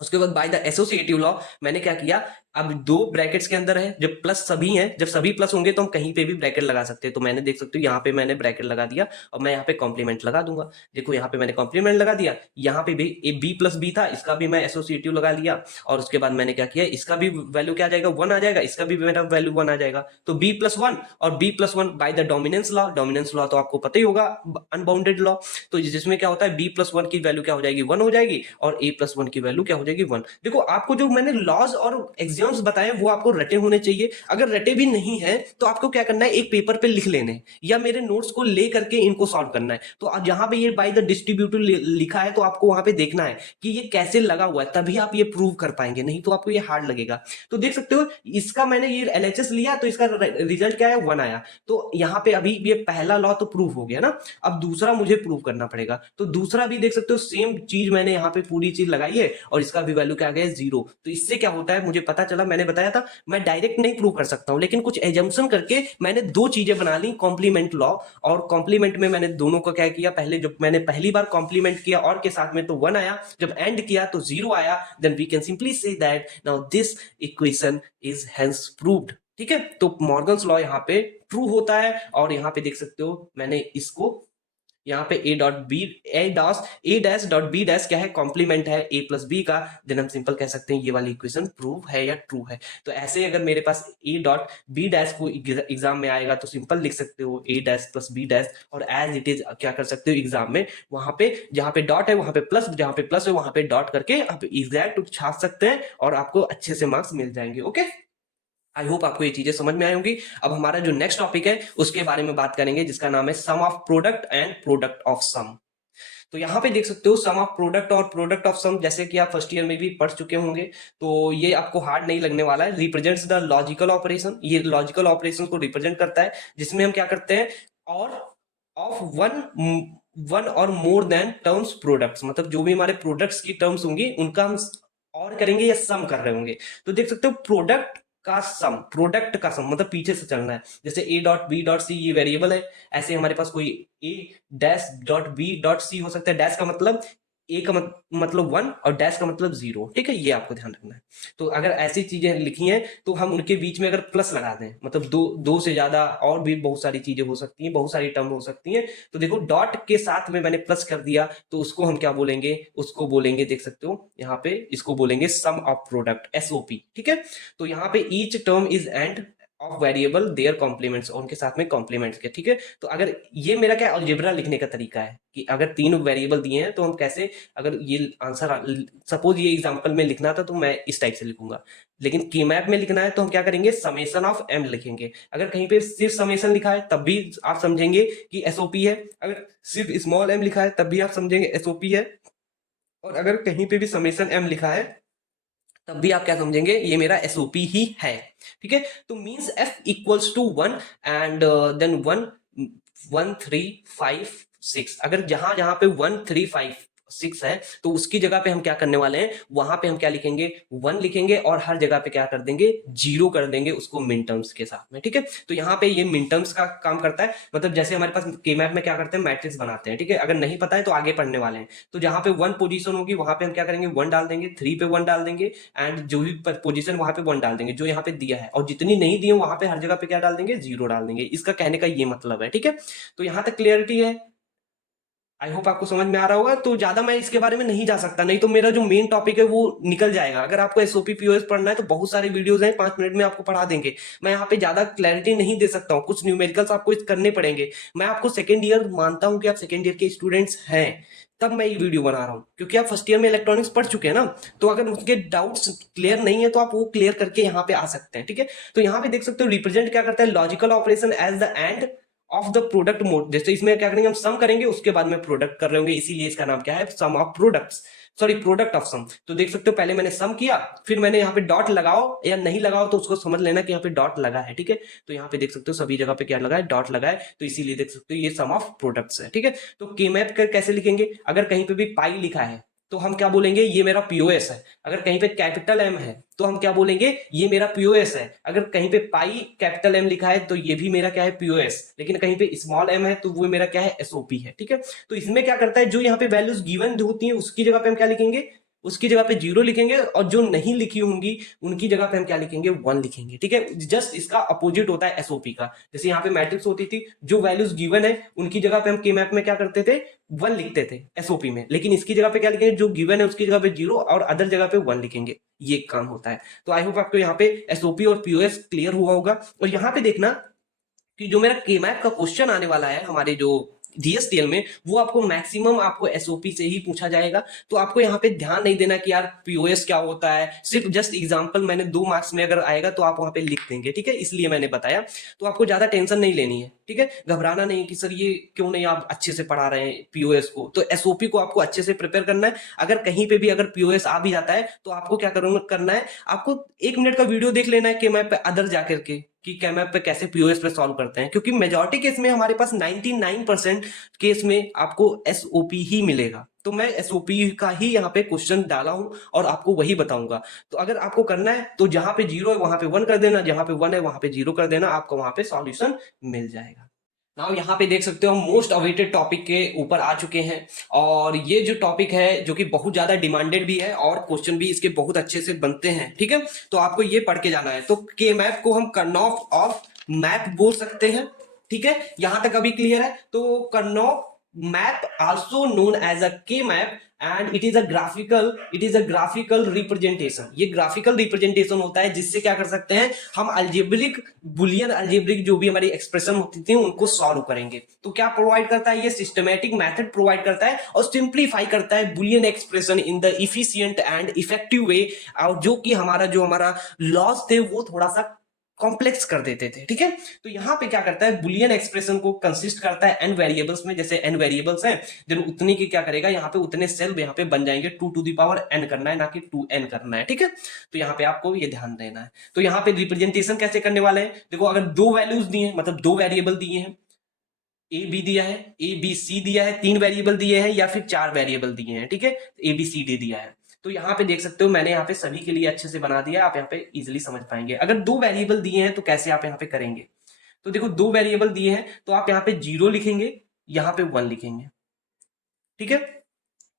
उसके बाद बाय द एसोसिएटिव लॉ मैंने क्या किया, अब दो ब्रैकेट्स के अंदर है, जब प्लस सभी हैं, जब सभी प्लस होंगे तो हम कहीं पे भी ब्रैकेट लगा सकते हैं। तो मैंने देख सकते हो यहाँ पे मैंने ब्रैकेट लगा दिया और मैं यहाँ पे कॉम्प्लीमेंट लगा दूंगा। देखो यहाँ पे मैंने कॉम्प्लीमेंट लगा दिया, यहाँ पे भी ए बी प्लस बी था, इसका भी मैं एसोसिएटिव लगा लिया, और उसके बाद मैंने क्या किया, इसका भी वैल्यू क्या आ जाएगा, 1 आ जाएगा, इसका भी मेरा वैल्यू 1 आ जाएगा। तो b प्लस 1 और b plus 1 bye the dominance law, dominance law तो आपको पता ही होगा, अनबाउंडेड लॉ। तो जिसमें क्या होता है, b प्लस 1 की वैल्यू क्या हो जाएगी, 1 हो जाएगी, और a प्लस 1 की वैल्यू क्या हो जाएगी, 1। देखो आपको जो मैंने लॉज और एक्सियम्स बताए वो आपको रटे होने चाहिए। अगर रटे भी नहीं है तो आपको क्या करना है, एक पेपर पे लिख लेने या मेरे नोट्स को ले करके इनको सॉल्व करना है। तो अब यहाँ पे ये बाय द डिस्ट्रीब्यूटिव लिखा है तो आपको वहां पे देखना है कि ये कैसे लगा हुआ है, तभी आप ये प्रूव कर पाएंगे, नहीं तो आपको ये हार्ड लगेगा। तो देख सकते हो इसका मैंने ये एलएचएस लिया तो इसका रिजल्ट क्या है, 1 आया। तो यहाँ पे अभी ये पहला लॉ तो प्रूव हो गया ना, अब दूसरा मुझे प्रूव करना पड़ेगा। तो दूसरा भी देख सकते हो सेम चीज मैंने यहाँ पे पूरी चीज लगाई है और इसका भी वैल्यू क्या आ गया है, 0। तो इससे क्या होता है मुझे पता चला, मैंने बताया था मैं डायरेक्ट नहीं प्रूव कर सकता हूं, लेकिन कुछ एजम्पशन करके मैंने दो चीजें बना ली, कॉम्प्लीमेंट लॉ। और कॉम्प्लीमेंट में मैंने दोनों को क्या किया, पहले जब मैंने पहली बार कॉम्प्लीमेंट किया और के साथ में तो 1 आया, जब एंड किया तो 0 आया, then we can simply say that now this equation is hence proved. ठीक है, तो मॉर्गन्स लॉ यहाँ पे ट्रू होता है। और यहाँ पे देख सकते हो मैंने इसको यहाँ पे ए डैश डॉट बी डैश क्या है, कॉम्प्लीमेंट है ए प्लस बी का, देन हम सिंपल कह सकते हैं ये वाली इक्वेशन प्रूव है या ट्रू है। तो ऐसे अगर मेरे पास ए डॉट बी डैश को एग्जाम में आएगा तो सिंपल लिख सकते हो ए डैश प्लस बी डैश, और एज इट इज क्या कर सकते हो एग्जाम में, वहां पे जहां पे डॉट है वहां पे प्लस, जहां पे प्लस है वहां पे डॉट करके आप एग्जैक्ट छाप सकते हैं और आपको अच्छे से मार्क्स मिल जाएंगे। ओके, आई होप आपको ये चीजें समझ में आई होंगी। अब हमारा जो नेक्स्ट टॉपिक है उसके बारे में बात करेंगे, जिसका नाम है sum of product and product of sum. तो यहाँ पे देख सकते हो सम ऑफ प्रोडक्ट और प्रोडक्ट ऑफ सम, जैसे कि आप फर्स्ट ईयर में भी पढ़ चुके होंगे, तो ये आपको हार्ड नहीं लगने वाला है। रिप्रेजेंट्स द लॉजिकल ऑपरेशन, ये लॉजिकल ऑपरेशन को रिप्रेजेंट करता है, जिसमें हम क्या करते हैं, और ऑफ वन और मोर देन टर्म्स प्रोडक्ट्स, मतलब जो भी हमारे प्रोडक्ट्स की टर्म्स होंगी उनका हम और करेंगे या सम कर रहे होंगे। तो देख सकते हो प्रोडक्ट का सम मतलब पीछे से चलना है, जैसे A dot B dot C ये वेरिएबल है, ऐसे हमारे पास कोई A dash dot B dot C हो सकता है। डैश का मतलब ए का मतलब 1 और डैश का मतलब 0। ठीक है, ये आपको ध्यान रखना है। तो अगर ऐसी चीजें लिखी हैं तो हम उनके बीच में अगर प्लस लगा दें, मतलब दो से ज्यादा और भी बहुत सारी चीजें हो सकती हैं, बहुत सारी टर्म हो सकती हैं। तो देखो डॉट के साथ में मैंने प्लस कर दिया तो उसको हम क्या बोलेंगे, उसको बोलेंगे, देख सकते हो यहाँ पे इसको बोलेंगे सम ऑफ प्रोडक्ट, एसओपी। ठीक है, तो यहाँ पे each term is and of variable their complements, और उनके साथ में कॉम्प्लीमेंट्स के। ठीक है, तो अगर ये मेरा क्या अलजेब्रा लिखने का तरीका है कि अगर 3 वेरिएबल दिए हैं तो हम कैसे, अगर ये आंसर सपोज ये एग्जांपल में लिखना था तो मैं इस टाइप से लिखूंगा, लेकिन के मैप में लिखना है तो हम क्या करेंगे, समेशन ऑफ एम लिखेंगे। अगर कहीं पे सिर्फ समेशन लिखा है तब भी आप समझेंगे कि एसओपी है, अगर सिर्फ स्मॉल एम लिखा है तब भी आप समझेंगे एसओपी है, और अगर कहीं पे भी समेशन एम लिखा है तब भी आप क्या समझेंगे, ये मेरा एसओपी ही है। ठीक है, तो means F equals to 1 and then 1 1 3 5 6, अगर जहां जहां पे 1 3 5 6 है तो उसकी जगह पे हम क्या करने वाले हैं, वहां पे हम क्या लिखेंगे, 1 लिखेंगे और हर जगह पे क्या कर देंगे, 0 कर देंगे उसको मिन टर्म्स के साथ में। ठीक है, तो यहाँ पे ये मिन टर्म्स का काम करता है, मतलब जैसे हमारे पास के मैप में क्या करते हैं, मैट्रिक्स बनाते हैं। ठीक है, अगर नहीं पता है तो आगे पढ़ने वाले हैं, तो जहां पे 1 पोजीशन होगी वहां पे हम क्या करेंगे, 1 डाल देंगे, 3 पे 1 डाल देंगे, एंड जो भी पोजीशन वहां पे 1 डाल देंगे जो यहाँ पे दिया है, और जितनी नहीं दी है वहां पे हर जगह पे क्या डाल देंगे, 0 डाल देंगे। इसका कहने का ये मतलब है। ठीक है, तो यहाँ तक क्लियरिटी है, आई होप आपको समझ में आ रहा होगा। तो ज्यादा मैं इसके बारे में नहीं जा सकता, नहीं तो मेरा जो मेन टॉपिक है वो निकल जाएगा। अगर आपको एसओपी पीओएस पढ़ना है तो बहुत सारे वीडियोस हैं, 5 मिनट में आपको पढ़ा देंगे। मैं यहाँ पे ज्यादा क्लैरिटी नहीं दे सकता हूँ, कुछ न्यूमेरिकल्स आपको करने पड़ेंगे। मैं आपको सेकेंड ईयर मानता हूँ कि आप सेकेंड ईयर के स्टूडेंट्स हैं, तब मैं ये वीडियो बना रहा हूँ, क्योंकि आप फर्स्ट ईयर में इलेक्ट्रॉनिक्स पढ़ चुके हैं ना, तो अगर उनके डाउट्स क्लियर नहीं है तो आप वो क्लियर करके यहाँ पे आ सकते हैं। ठीक है, तो यहाँ पे देख सकते हो रिप्रेजेंट क्या करता है, logical operation as the and of the product mode. जैसे इसमें क्या करेंगे, हम सम करेंगे उसके बाद में प्रोडक्ट कर रहे होंगे, इसीलिए इसका नाम क्या है, sum of products, sorry product of sum. तो देख सकते हो पहले मैंने सम किया, फिर मैंने यहाँ पे डॉट लगाओ या नहीं लगाओ तो उसको समझ लेना कि यहाँ पे डॉट लगा है। ठीक है, तो यहाँ पे देख सकते हो सभी जगह पे क्या लगा है, डॉट लगा है, तो इसीलिए देख सकते हो ये सम ऑफ प्रोडक्ट्स है। ठीक है, तो के मैप कैसे लिखेंगे, अगर कहीं पे भी पाई लिखा है तो हम क्या बोलेंगे, ये मेरा पीओएस है। अगर कहीं पे कैपिटल एम है तो हम क्या बोलेंगे, ये मेरा पीओएस है। अगर कहीं पे पाई कैपिटल एम लिखा है तो ये भी मेरा क्या है, पीओएस। लेकिन कहीं पे स्मॉल एम है तो वो मेरा क्या है, एसओपी है। ठीक है, तो इसमें क्या करता है, जो यहाँ पे वैल्यूज गिवन होती है उसकी जगह पे हम क्या लिखेंगे, उसकी जगह पे 0 लिखेंगे, और जो नहीं लिखी होंगी उनकी जगह पे हम क्या लिखेंगे, 1 लिखेंगे। ठीक है, जस्ट इसका अपोजिट होता है एसओपी का। जैसे यहाँ पे मैट्रिक्स होती थी, जो वैल्यूज गिवन है उनकी जगह पे हम के मैप में क्या करते थे, 1 लिखते थे एसओपी में, लेकिन इसकी जगह पे क्या लिखेंगे, जो गिवन है उसकी जगह पे 0 और अदर जगह पे 1 लिखेंगे। ये काम होता है। तो आई होप आपको यहाँ पे एसओपी और पीओएस क्लियर हुआ होगा। और यहाँ पे देखना कि जो मेरा के मैप का क्वेश्चन आने वाला है हमारे जो डीएसटीएल में वो आपको मैक्सिमम आपको एसओपी से ही पूछा जाएगा। तो आपको यहाँ पे ध्यान नहीं देना कि यार पीओएस क्या होता है, सिर्फ जस्ट एग्जांपल मैंने 2 मार्क्स में अगर आएगा तो आप वहां पे लिख देंगे, ठीक है, इसलिए मैंने बताया। तो आपको ज्यादा टेंशन नहीं लेनी है, ठीक है, घबराना नहीं कि सर ये क्यों नहीं आप अच्छे से पढ़ा रहे हैं पीओएस को। तो एसओपी को आपको अच्छे से प्रिपेयर करना है। अगर कहीं पे भी अगर पीओएस आ भी जाता है तो आपको क्या करना है, आपको 1 मिनट का वीडियो देख लेना है कि मैं पे अदर जाकर के कि कैमएप पे कैसे पीओएस पे सॉल्व करते हैं, क्योंकि मेजॉरिटी केस में हमारे पास 99% केस में आपको एसओपी ही मिलेगा। तो मैं एसओपी का ही यहाँ पे क्वेश्चन डाला हूं और आपको वही बताऊंगा। तो अगर आपको करना है तो जहां पे 0 है वहां पे 1 कर देना, जहां पे 1 है वहां पे 0 कर देना, आपको वहां पे सॉल्यूशन मिल जाएगा। नाउ यहाँ पे देख सकते हो हम मोस्ट अवेटेड टॉपिक के ऊपर आ चुके हैं, और ये जो टॉपिक है जो कि बहुत ज्यादा डिमांडेड भी है और क्वेश्चन भी इसके बहुत अच्छे से बनते हैं, ठीक है। तो आपको ये पढ़ के जाना है। तो के मैप को हम कर्नौफ ऑफ मैप बोल सकते हैं, ठीक है, यहां तक अभी क्लियर है। तो Karnaugh map also known as a K map and it is a graphical representation. ये ग्राफिकल रिप्रेजेंटेशन होता है जिससे क्या कर सकते हैं हम अल्जेब्रिक बुलियन अल्जेब्रिक जो भी हमारी एक्सप्रेशन होती थी उनको सॉल्व करेंगे। तो क्या प्रोवाइड करता है, ये सिस्टमैटिक मेथड प्रोवाइड करता है और सिंप्लीफाई करता है Boolean expression in the efficient and effective way, और जो कि हमारा लॉस थे वो थोड़ा सा कॉम्प्लेक्स कर देते थे, ठीक है। तो यहाँ पे क्या करता है, बुलियन एक्सप्रेशन को कंसिस्ट करता है एन वेरिएबल्स में। जैसे एन वेरिएबल्स हैं देन उतनी की क्या करेगा, यहाँ पे उतने सेल यहाँ पे बन जाएंगे, 2 टू द पावर n करना है ना कि 2n करना है, ठीक है। तो यहाँ पे आपको ये ध्यान देना है। तो यहाँ पे रिप्रेजेंटेशन कैसे करने वाले हैं, देखो अगर 2 वैल्यूज दिए हैं, मतलब 2 वेरिएबल दिए हैं, ए बी दिया है, ए बी सी दिया है, 3 वेरिएबल दिए हैं या फिर 4 वेरिएबल दिए हैं, ठीक है, ए बी सी डी दिया है। तो यहाँ पे देख सकते हो मैंने यहाँ पे सभी के लिए अच्छे से बना दिया, आप यहाँ पे इजीली समझ पाएंगे। अगर 2 वेरिएबल दिए हैं तो कैसे आप यहाँ पे करेंगे, तो देखो 2 वेरिएबल दिए हैं तो आप यहाँ पे 0 लिखेंगे, यहाँ पे 1 लिखेंगे, ठीक है,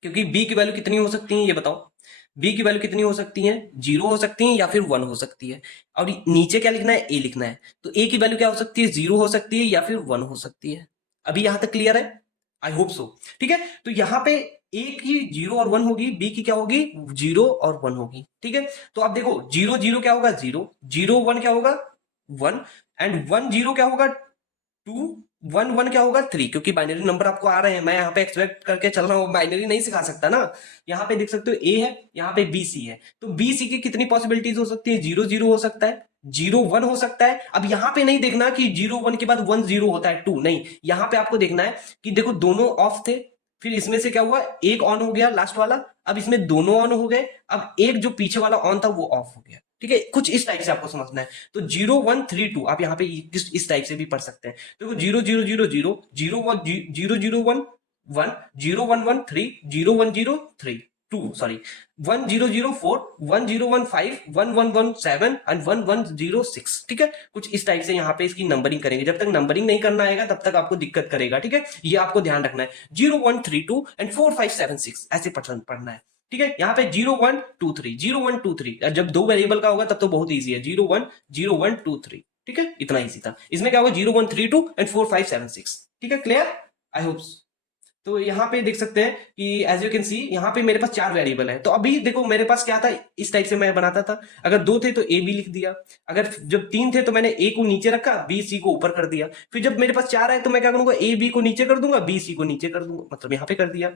क्योंकि बी की वैल्यू कितनी हो सकती है ये बताओ, बी की वैल्यू कितनी हो सकती है, 0 हो सकती है या फिर 1 हो सकती है। और नीचे क्या लिखना है, ए लिखना है। तो ए की वैल्यू क्या हो सकती है, 0 हो सकती है या फिर 1 हो सकती है। अभी यहां तक क्लियर है, आई होप सो, ठीक है। तो यहाँ पे ए की 0 और 1 होगी, बी की क्या होगी, 0 और 1 होगी, ठीक है। तो आप देखो 0 0 क्या होगा, 0 0 1 क्या होगा, 1 एंड 1 0 क्या होगा, 2 1 1 क्या होगा, 3, क्योंकि बाइनरी नंबर आपको आ रहे हैं, मैं यहाँ पे एक्सपेक्ट करके चल रहा हूँ, बाइनरी नहीं सिखा सकता ना। यहाँ पे देख सकते हो ए है, यहाँ पे बी सी है, तो बी सी की कितनी पॉसिबिलिटीज हो सकती है, 0 0 हो सकता है, 0 1 हो सकता है। अब यहाँ पे नहीं देखना कि 0 1 के बाद 1 0 होता है 2, नहीं, यहाँ पे आपको देखना है कि देखो दोनों ऑफ थे, फिर इसमें से क्या हुआ, एक ऑन हो गया लास्ट वाला, अब इसमें दोनों ऑन हो गए, अब एक जो पीछे वाला ऑन था वो ऑफ हो गया, ठीक है। कुछ इस टाइप से आपको समझना है। तो 0 1 3 2 आप यहाँ पे इस टाइप से भी पढ़ सकते हैं। देखो 0 0 0 0 0 1 0 0 1 1 0 1 1 3 0 1 0 3 2 सॉरी 1 0 0 4 1 0 1 5 1 1 1 7 एंड 1 1 0 6, ठीक है। कुछ इस टाइप से यहाँ पे इसकी नंबरिंग करेंगे, जब तक नंबरिंग नहीं करना आएगा तब तक आपको दिक्कत करेगा, ठीक है। ये आपको ध्यान रखना है, 0 1 3 2 एंड 4 5 7 6 ऐसे पढ़ना है, ठीक है। यहाँ पे 0 1 2 3 0 1 2 3, जब 2 वेरिएबल का होगा तब तो बहुत इजी है, 0 1 0 1 2 3, ठीक है, इतना इजी था। इसमें क्या होगा, 0 1 3 2 एंड 4 5 7 6, ठीक है, क्लियर, आई होप। तो यहाँ पे देख सकते हैं कि एज यू कैन सी यहाँ पे मेरे पास 4 वेरिएबल है। तो अभी देखो मेरे पास क्या था, इस टाइप से मैं बनाता था, अगर 2 थे तो ए बी लिख दिया, अगर जब 3 थे तो मैंने ए को नीचे रखा, बी सी को ऊपर कर दिया, फिर जब मेरे पास 4 है तो मैं क्या करूंगा, ए बी को नीचे कर दूंगा, बी सी को नीचे कर दूंगा, मतलब यहाँ पे कर दिया।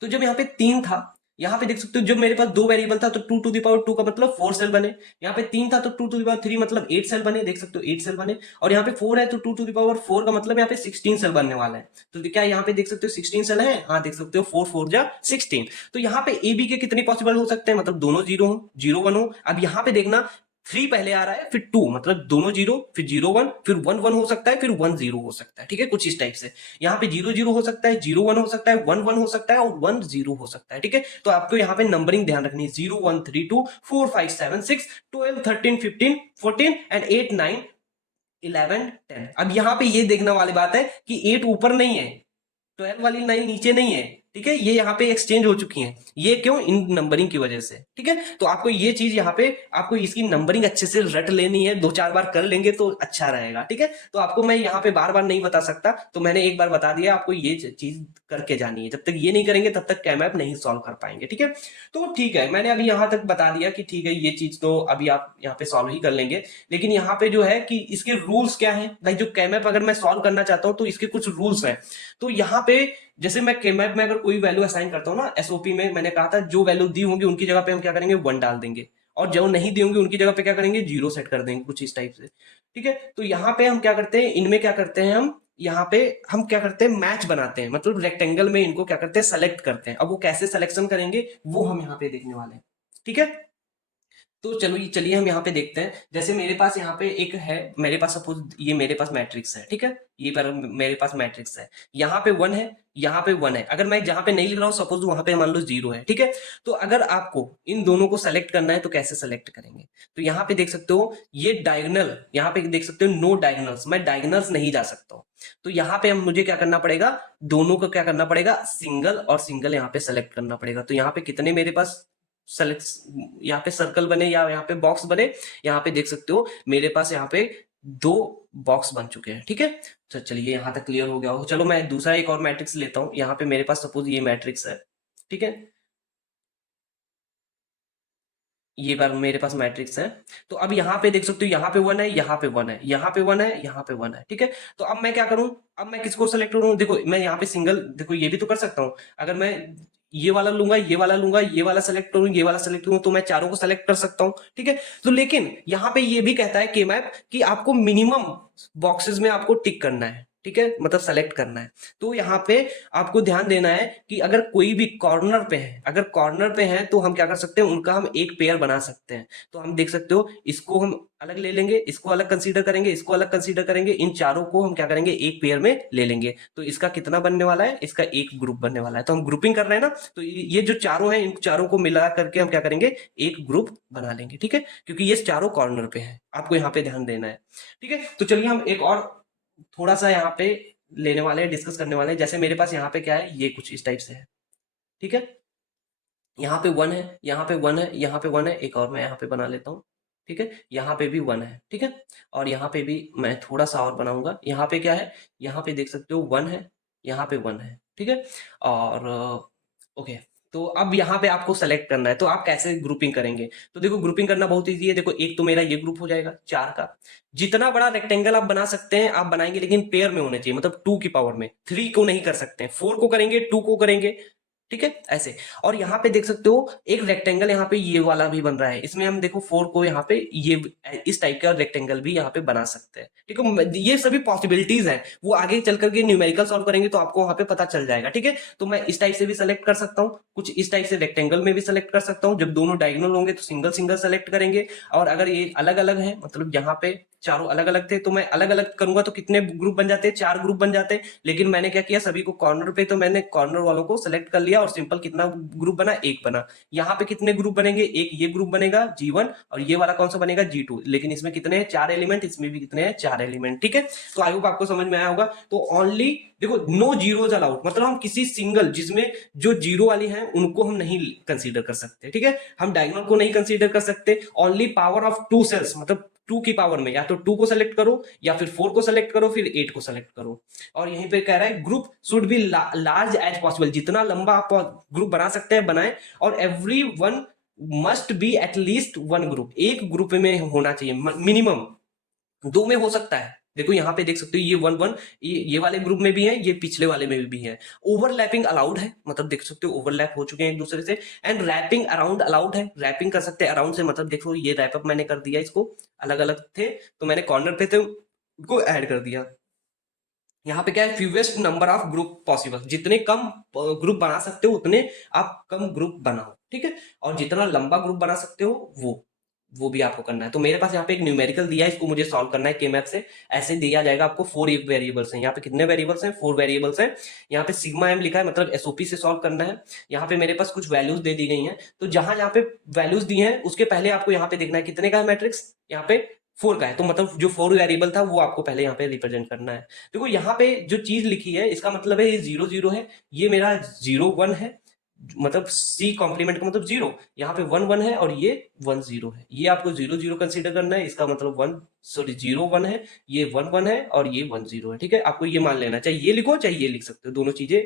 तो जब यहाँ पे 3 था, यहाँ पे देख सकते हो जब मेरे पास 2 वेरिएबल था तो 2 टू द पावर 2 का मतलब 4 सेल बने, यहाँ पे 3 था तो 2 टू द पावर 3 मतलब 8 सेल बने, देख सकते हो 8 सेल बने, और यहाँ पे 4 है तो 2 टू द पावर 4 का मतलब यहाँ पे 16 सेल बनने वाला है। तो क्या यहाँ पे देख सकते हो 16 सेल है, हाँ देख सकते हो 4 4 जा 16। तो यहाँ पे ए बी के कितने पॉसिबल हो सकते हैं, मतलब दोनों 0 हो, 0 1 हो। अब यहाँ पे देखना 3 पहले आ रहा है फिर 2, मतलब दोनों 0, फिर 0 1, फिर 1 1 हो सकता है, फिर 1 0 हो सकता है, ठीक है, कुछ इस टाइप से। यहाँ पे 0 0 हो सकता है, 0 1 हो सकता है, 1 1 हो सकता है और 1 0 हो सकता है, ठीक है। तो आपको यहाँ पे नंबरिंग ध्यान रखनी है, 0 1 3 2 4 5 7 6 12 13 15 14 एंड 8 9 11 10। अब यहाँ पे ये देखने वाली बात है कि 8 ऊपर नहीं है, 12 वाली लाइन नीचे नहीं है, ठीक है, ये यहाँ पे एक्सचेंज हो चुकी हैं, ये क्यों, इन नंबरिंग की वजह से। ठीक है, तो आपको ये चीज यहाँ पे आपको इसकी नंबरिंग अच्छे से रट लेनी है, 2-4 बार कर लेंगे तो अच्छा रहेगा। ठीक है, तो आपको मैं यहाँ पे बार बार नहीं बता सकता, तो मैंने एक बार बता दिया, आपको ये चीज करके जानी है। जब तक ये नहीं करेंगे तब तक कैमैप नहीं सॉल्व कर पाएंगे। ठीक है, तो ठीक है, मैंने अभी यहाँ तक बता दिया कि ठीक है, ये चीज तो अभी आप यहाँ पे सॉल्व ही कर लेंगे, लेकिन यहाँ पे जो है कि इसके रूल्स क्या है भाई, जो कैमैप अगर मैं सॉल्व करना चाहता हूँ तो इसके कुछ रूल्स हैं। तो यहाँ पे जैसे मैं केमैप में अगर कोई वैल्यू असाइन करता हूँ ना, एसओपी में मैंने कहा था जो वैल्यू दी होंगी उनकी जगह पे हम क्या करेंगे, 1 डाल देंगे, और जो नहीं दी होंगी उनकी जगह पे क्या करेंगे, 0 सेट कर देंगे, कुछ इस टाइप से। ठीक है, तो यहाँ पे हम क्या करते हैं, इनमें क्या करते हैं, हम यहाँ पे हम क्या करते हैं, मैच बनाते हैं, मतलब रेक्टेंगल में इनको क्या करते हैं, सेलेक्ट करते हैं। अब वो कैसे सिलेक्शन करेंगे वो हम यहाँ पे देखने वाले हैं। ठीक है, तो चलो ये चलिए हम यहाँ पे देखते हैं। जैसे मेरे पास यहाँ पे एक है, मेरे पास सपोज ये मेरे पास मैट्रिक्स है। ठीक है, ये पर मेरे पास मैट्रिक्स है, यहाँ पे 1 है, यहाँ पे 1 है। अगर मैं जहां पे नहीं लिख रहा हूँ सपोज वहां पे मान लो 0 है। ठीक है, तो अगर आपको इन दोनों को सेलेक्ट करना है तो कैसे सेलेक्ट करेंगे, तो यहाँ पे देख सकते हो ये डायगोनल, यहाँ पे देख सकते हो नो डायगोनल्स, मैं डायगोनल्स नहीं जा सकता हूँ। तो यहाँ पे हम मुझे क्या करना पड़ेगा, दोनों को क्या करना पड़ेगा, सिंगल और सिंगल यहाँ पे सेलेक्ट करना पड़ेगा। तो यहाँ पे कितने मेरे पास सेलेक्ट, यहाँ पे सर्कल बने या यहाँ पे बॉक्स बने, यहाँ पे देख सकते हो मेरे पास यहाँ पे 2 बॉक्स बन चुके हैं। ठीक है, तो चलिए यहाँ तक क्लियर हो गया हो। चलो मैं दूसरा एक और मैट्रिक्स लेता हूँ। यहाँ पे मेरे पास सपोज ये मैट्रिक्स है। ठीक है, ये बार मेरे पास मैट्रिक्स है। तो अब यहाँ पे देख सकते हो, यहाँ पे 1 है, यहाँ पे 1 है, यहाँ पे 1 है, यहाँ पे 1 है। ठीक है, तो अब मैं क्या करूं, अब मैं किसको सेलेक्ट करूं, देखो मैं यहाँ पे सिंगल, देखो ये भी तो कर सकता हूँ। अगर मैं ये वाला लूंगा, ये वाला लूंगा, ये वाला सेलेक्ट करूं, ये वाला सेलेक्ट करूं, तो मैं चारों को सेलेक्ट कर सकता हूं। ठीक है, तो लेकिन यहाँ पे ये भी कहता है के मैप कि आपको मिनिमम बॉक्सेस में आपको टिक करना है। ठीक है, मतलब सेलेक्ट करना है। तो यहाँ पे आपको ध्यान देना है कि अगर कोई भी कॉर्नर पे है, अगर कॉर्नर पे है तो हम क्या कर सकते हैं, उनका हम एक पेयर बना सकते हैं। तो हम देख सकते हो इसको हम अलग ले लेंगे, इसको अलग कंसीडर करेंगे, इसको अलग कंसीडर करेंगे, इन चारों को हम क्या करेंगे, एक पेयर में ले लेंगे। तो इसका कितना बनने वाला है, इसका एक ग्रुप बनने वाला है। तो हम ग्रुपिंग कर रहे हैं ना, तो ये जो चारों हैं इन चारों को मिला करके हम क्या करेंगे, एक ग्रुप बना लेंगे। ठीक है, क्योंकि ये चारों कॉर्नर पे है, आपको यहाँ पे ध्यान देना है। ठीक है, तो चलिए हम एक और थोड़ा सा यहाँ पे लेने वाले हैं, डिस्कस करने वाले हैं। जैसे मेरे पास यहाँ पे क्या है, ये कुछ इस टाइप से है। ठीक है, यहाँ पे 1 है, यहाँ पे 1 है, यहाँ पे 1 है, एक और मैं यहाँ पे बना लेता हूँ। ठीक है, यहाँ पे भी 1 है। ठीक है, और यहाँ पे भी मैं थोड़ा सा और बनाऊंगा। यहाँ पे क्या है, यहाँ पे देख सकते हो 1 है, यहाँ पे 1 है। ठीक है, और ओके, तो अब यहाँ पे आपको सेलेक्ट करना है, तो आप कैसे ग्रुपिंग करेंगे, तो देखो ग्रुपिंग करना बहुत ईजी है। देखो एक तो मेरा ये ग्रुप हो जाएगा 4 का, जितना बड़ा रेक्टेंगल आप बना सकते हैं आप बनाएंगे, लेकिन पेयर में होने चाहिए, मतलब 2 की पावर में। 3 को नहीं कर सकते हैं, 4 को करेंगे, 2 को करेंगे। ठीक है, ऐसे। और यहाँ पे देख सकते हो एक रेक्टेंगल यहाँ पे ये वाला भी बन रहा है, इसमें हम देखो 4 को यहाँ पे ये इस टाइप का रेक्टेंगल भी यहाँ पे बना सकते हैं। ठीक है, ये सभी पॉसिबिलिटीज हैं, वो आगे चल करके न्यूमेरिकल सॉल्व करेंगे तो आपको वहां पे पता चल जाएगा। ठीक है, तो मैं इस टाइप से भी सेलेक्ट कर सकता हूँ, कुछ इस टाइप से रेक्टेंगल में भी सेलेक्ट कर सकता हूँ। जब दोनों डायगोनल होंगे तो सिंगल सिंगल सेलेक्ट करेंगे, और अगर ये अलग अलग है, मतलब यहाँ पे चारों अलग अलग थे तो मैं अलग अलग करूंगा तो कितने ग्रुप बन जाते हैं, 4 ग्रुप बन जाते हैं। लेकिन मैंने क्या किया, सभी को कॉर्नर पे, तो मैंने कॉर्नर वालों को सेलेक्ट कर लिया और सिंपल कितना ग्रुप बना, एक बना। यहाँ पे कितने ग्रुप बनेंगे, एक ये ग्रुप बनेगा G1, और ये वाला कौन सा बनेगा, G2। लेकिन इसमें कितने हैं, 4 एलिमेंट, इसमें भी कितने हैं, 4 एलिमेंट। ठीक है, तो आई होप आपको समझ में आया होगा। तो ओनली देखो नो जीरोज अलाउड, मतलब हम किसी सिंगल जिसमें जो जीरो वाली हैं उनको हम नहीं कंसीडर कर सकते। ठीक है, हम डायगोनल को नहीं कंसीडर कर सकते। ओनली पावर ऑफ 2 सेल्स, मतलब 2 की पावर में या तो 2 को सेलेक्ट करो, या फिर 4 को सेलेक्ट करो, फिर 8 को सेलेक्ट करो। और यहीं पे कह रहा है group should be large as possible, जितना लंबा आप ग्रुप बना सकते हैं बनाएं, और every one must be at least 1 group, एक ग्रुप में होना चाहिए मिनिमम। 2 में हो सकता है, देखो यहाँ पे देख सकते हो ये 1 1, ये वाले ग्रुप में भी है, ये पिछले वाले में भी है। ओवरलैपिंग अलाउड है, मतलब देख सकते हो ओवरलैप हो चुके हैं एक दूसरे से। एंड रैपिंग अराउंड अलाउड है, रैपिंग कर सकते हैं अराउंड से, मतलब देखो ये रैपअप मैंने कर दिया, इसको अलग अलग थे तो मैंने कॉर्नर पे थे उनको ऐड कर दिया। यहाँ पे क्या है, fewest number of group possible, जितने कम ग्रुप बना सकते हो उतने आप कम ग्रुप बनाओ। ठीक है, और जितना लंबा ग्रुप बना सकते हो वो भी आपको करना है। तो मेरे पास यहाँ पे एक न्यूमेरिकल दिया है, इसको मुझे सॉल्व करना है के-मैप से। ऐसे दिया जाएगा आपको 4 वेरिएबल्स हैं, यहाँ पे कितने वेरिएबल्स हैं, 4 वेरिएबल्स हैं। यहाँ पे सिग्मा एम लिखा है, मतलब एसओपी से सॉल्व करना है। यहाँ पे मेरे पास कुछ वैल्यूज दे दी गई हैं, तो जहां जहां पे वैल्यूज दी हैं उसके पहले आपको यहाँ पे देखना है कितने का है मैट्रिक्स, यहाँ पे 4 का है, तो मतलब जो 4 वेरिएबल था वो आपको पहले यहाँ पे रिप्रेजेंट करना है। देखो यहाँ पे जो चीज लिखी है इसका मतलब है ये 0 0 है, ये मेरा 0 1 है, मतलब सी कॉम्प्लीमेंट का मतलब 0, यहाँ पे 1 1 है और ये 1 0 है, ये आपको 0 0 कंसीडर करना है, इसका मतलब 1 सॉरी 0 1 है, ये 1 1 है और ये 1 0 है। ठीक है, आपको ये मान लेना, चाहे ये लिखो चाहे ये लिख सकते हो, दोनों चीजें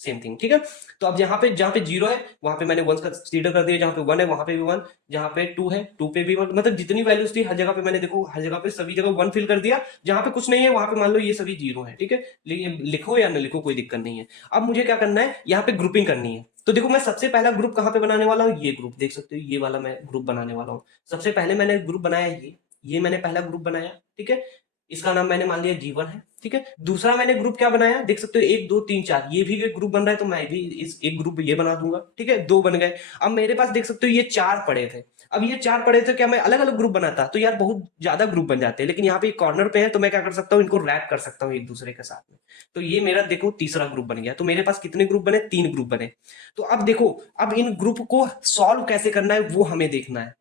सेम थिंग। ठीक है, तो अब यहाँ पे जहाँ पे 0 है वहां पे मैंने 1 कंसीडर कर दिया, जहाँ पे 1 है वहां पे भी 1, जहाँ पे 2 है 2 पे भी 1, मतलब जितनी वैल्यूज थी हर जगह पे मैंने देखो हर जगह पे सभी जगह 1 फिल कर दिया, जहाँ पे कुछ नहीं है वहां पे मान लो ये सभी 0 है। ठीक है, लेकिन लिखो या न लिखो कोई दिक्कत नहीं है। अब मुझे क्या करना है, यहाँ पे ग्रुपिंग करनी है। तो देखो मैं सबसे पहला ग्रुप कहाँ पे बनाने वाला हूँ, ये ग्रुप देख सकते हो, ये वाला मैं ग्रुप बनाने वाला हूँ। सबसे पहले मैंने ग्रुप बनाया ये मैंने पहला ग्रुप बनाया। ठीक है, इसका नाम मैंने मान लिया G1 है। ठीक है, दूसरा मैंने ग्रुप क्या बनाया देख सकते हो, 1 2 3 4, ये भी एक ग्रुप बन रहा है तो मैं भी इस एक ग्रुप ये बना दूंगा। ठीक है, 2 बन गए। अब मेरे पास देख सकते हो ये 4 पड़े थे, अब ये 4 पड़े थे, क्या मैं अलग अलग ग्रुप बनाता तो यार बहुत ज्यादा ग्रुप बन जाते हैं, लेकिन यहाँ पे कॉर्नर पे है तो मैं क्या कर सकता हूँ, इनको रैप कर सकता हूँ एक दूसरे के साथ में। तो ये मेरा देखो तीसरा ग्रुप बन गया, तो मेरे पास कितने ग्रुप बने, 3 ग्रुप बने। तो अब देखो, अब इन ग्रुप को सॉल्व कैसे करना है वो हमें देखना है।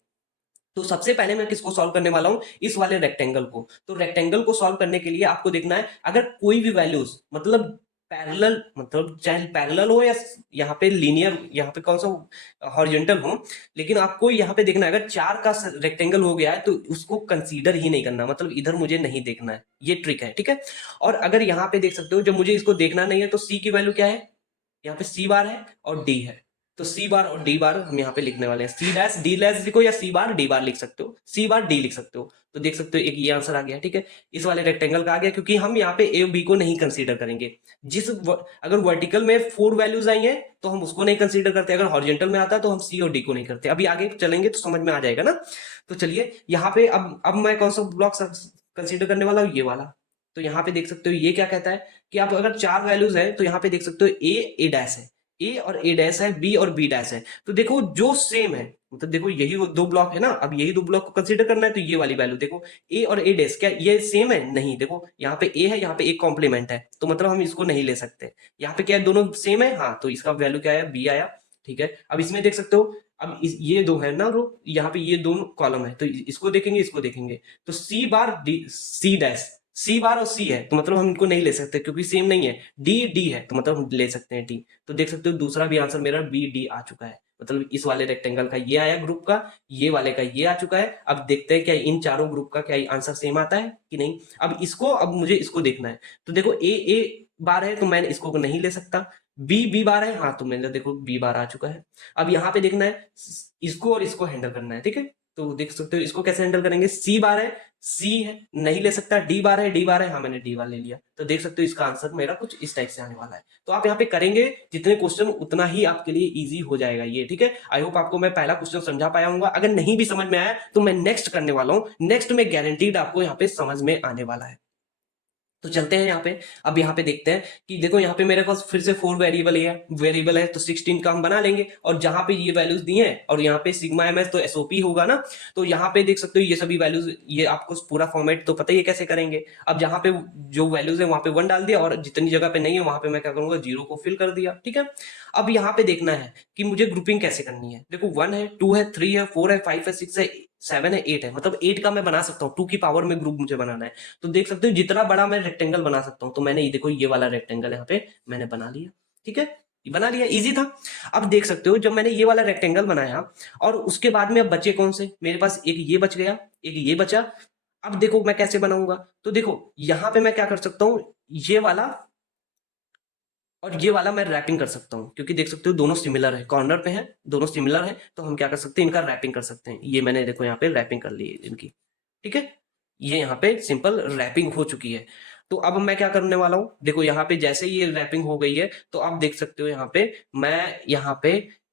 तो सबसे पहले मैं किसको सॉल्व करने वाला हूं, इस वाले रेक्टेंगल को। तो रेक्टेंगल को सॉल्व करने के लिए आपको देखना है, अगर कोई भी वैल्यूज मतलब पैरेलल, मतलब चाहे पैरेलल हो या यहाँ पे लीनियर, यहाँ पे कौन सा हॉरिजॉन्टल हो, लेकिन आपको यहाँ पे देखना है अगर 4 का रेक्टेंगल हो गया है तो उसको कंसीडर ही नहीं करना, मतलब इधर मुझे नहीं देखना है, ये ट्रिक है। ठीक है, और अगर यहाँ पे देख सकते हो जब मुझे इसको देखना नहीं है तो सी की वैल्यू क्या है, यहाँ पे सी बार है और डी है, तो सी बार और डी बार हम यहाँ पे लिखने वाले हैं, सी डैश डी डैश लिखो या सी बार डी बार लिख सकते हो, सी बार डी लिख सकते हो। तो देख सकते हो एक ये आंसर आ गया। ठीक है, इस वाले रेक्टेंगल का आ गया, क्योंकि हम यहाँ पे ए बी को नहीं कंसीडर करेंगे। अगर वर्टिकल में 4 वैल्यूज आई हैं तो हम उसको नहीं कंसीडर करते, अगर हॉरिजॉन्टल में आता है तो हम सी और डी को नहीं करते। अभी आगे चलेंगे तो समझ में आ जाएगा ना। तो चलिए यहाँ पे अब मैं कौन सा ब्लॉक कंसीडर करने वाला हूँ, ये वाला। तो यहाँ पे देख सकते हो ये क्या कहता है कि आप अगर 4 वैल्यूज है तो यहाँ पे देख सकते हो ए डैश है, ए और ए डैश है, बी और बी डैश है। तो देखो जो सेम है, मतलब देखो यही वो 2 ब्लॉक है ना, अब यही 2 ब्लॉक को कंसीडर करना है, तो ये वाली वैल्यू देखो ए और ए डैश क्या ये सेम है, नहीं। देखो यहाँ पे ए है, यहाँ पे एक कॉम्प्लीमेंट है, तो मतलब हम इसको नहीं ले सकते। यहाँ पे क्या है, दोनों सेम है, हाँ, तो इसका वैल्यू क्या है, बी आया। ठीक है, अब इसमें देख सकते हो, अब ये 2 है ना रो, यहाँ पे ये दोनों कॉलम है, तो इसको देखेंगे इसको देखेंगे, तो सी बार डी सी डैश, सी बार और सी है तो मतलब हम इनको नहीं ले सकते क्योंकि सेम नहीं है। डी डी है तो मतलब हम ले सकते हैं डी। तो देख सकते हो दूसरा भी आंसर मेरा बी डी आ चुका है, मतलब इस वाले रेक्टेंगल का ये आया ग्रुप का, ये वाले का ये आ चुका है। अब देखते हैं क्या इन चारों ग्रुप का क्या आंसर सेम आता है कि नहीं। अब मुझे इसको देखना है, तो देखो ए बार है तो मैं इसको नहीं ले सकता, बी बार है, हाँ, तो मैंने देखो बी बार आ चुका है। अब यहाँ पे देखना है इसको और इसको हैंडल करना है। ठीक है, तो देख सकते हो इसको कैसे हैंडल करेंगे, सी बार है, सी है नहीं ले सकता, डी बार है, डी बार है, हाँ मैंने डी बार ले लिया। तो देख सकते हो इसका आंसर मेरा कुछ इस टाइप से आने वाला है। तो आप यहाँ पे करेंगे जितने क्वेश्चन उतना ही आपके लिए इजी हो जाएगा ये। ठीक है, आई होप आपको मैं पहला क्वेश्चन समझा पाया हूँ, अगर नहीं भी समझ में आया तो मैं नेक्स्ट करने वाला हूँ, नेक्स्ट में गारंटीड आपको यहाँ पे समझ में आने वाला है। तो चलते हैं यहाँ पे, अब यहाँ पे देखते हैं कि देखो यहाँ पे मेरे पास फिर से 4 वेरिएबल है तो 16 का हम बना लेंगे, और जहां पे ये वैल्यूज दी हैं और यहाँ पे सिग्मा एम एस तो एसओपी होगा ना, तो यहाँ पे देख सकते हो ये सभी वैल्यूज, ये आपको पूरा फॉर्मेट तो पता ही है कैसे करेंगे। अब जहाँ पे जो वैल्यूज है वहां पे 1 डाल दिया, और जितनी जगह पे नहीं है वहां पे मैं क्या करूंगा 0 को फिल कर दिया। ठीक है, अब यहाँ पे देखना है कि मुझे ग्रुपिंग कैसे करनी है। देखो 1 है, 2 है, 3 है, 4 है, 5 है, 6 है, 7 है, 8 है, मतलब 8 का मैं बना सकता हूँ, 2 की पावर में ग्रुप मुझे बनाना है। तो देख सकते हो जितना बड़ा मैं रेक्टेंगल बना सकता हूँ, तो मैंने ये देखो ये वाला रेक्टेंगल यहाँ पे मैंने बना लिया। ठीक है, ये बना लिया, इजी था। अब देख सकते हो जब मैंने ये वाला रेक्टेंगल बनाया और उसके बाद में अब बचे कौन से, मेरे पास एक ये बच गया, एक ये बचा। अब देखो मैं कैसे बनाऊंगा, तो देखो यहाँ पे मैं क्या कर सकता हूँ, ये वाला और ये वाला मैं रैपिंग कर सकता हूँ, क्योंकि देख सकते हो दोनों सिमिलर है, कॉर्नर पे है, दोनों सिमिलर है, तो हम क्या कर सकते हैं इनका रैपिंग कर सकते हैं। ये मैंने देखो यहाँ पे रैपिंग कर ली है इनकी। ठीक है, ये यहाँ पे सिंपल रैपिंग हो चुकी है। तो अब मैं क्या करने वाला हूँ, देखो यहाँ पे जैसे ही ये रैपिंग हो गई है तो आप देख सकते हो यहाँ पे मैं यहाँ पे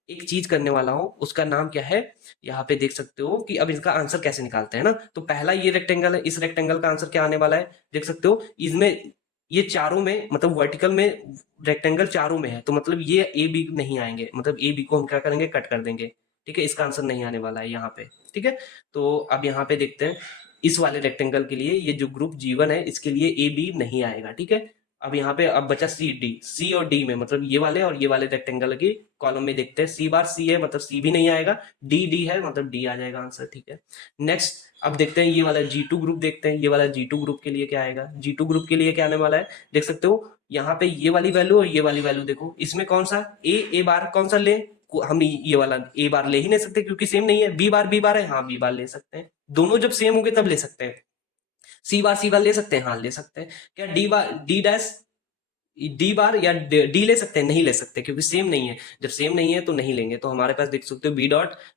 एक चीज करने वाला हूँ, उसका नाम क्या है, यहाँ पे देख सकते हो कि अब इसका आंसर कैसे निकालते हैं ना। तो पहला ये रेक्टेंगल है, इस रेक्टेंगल का आंसर क्या आने वाला है, देख सकते हो इसमें ये चारों में, मतलब वर्टिकल में रेक्टेंगल चारों में है, तो मतलब ये ए बी नहीं आएंगे, मतलब ए बी को हम क्या करेंगे कट कर देंगे। ठीक है, इसका आंसर नहीं आने वाला है यहाँ पे। ठीक है, तो अब यहाँ पे देखते हैं इस वाले रेक्टेंगल के लिए ये जो ग्रुप G1 है इसके लिए ए बी नहीं आएगा। ठीक है, अब यहाँ पे अब बचा सी डी, सी और डी में मतलब ये वाले और ये वाले रेक्टेंगल की कॉलम में देखते हैं, सी बार सी है मतलब सी भी नहीं आएगा, डी डी है मतलब डी आ जाएगा आंसर, ठीक है। नेक्स्ट अब देखते हैं ये वाला G2 ग्रुप, देखते हैं ये वाला G2 ग्रुप के लिए क्या आएगा। G2 ग्रुप के लिए क्या आने वाला है, देख सकते हो यहाँ पे ये वाली वैल्यू और ये वाली वैल्यू देखो, इसमें कौन सा ए बार कौन सा ले, हम ये वाला ए बार ले ही नहीं सकते क्योंकि सेम नहीं है। बी बार है, हाँ बी बार ले सकते हैं, दोनों जब सेम होंगे तब ले सकते हैं। सी बार ले सकते हैं, हाँ ले सकते हैं। क्या डी डैश डी बार या डी ले सकते हैं, नहीं ले सकते क्योंकि सेम नहीं है, जब सेम नहीं है तो नहीं लेंगे। तो हमारे पास देख सकते हो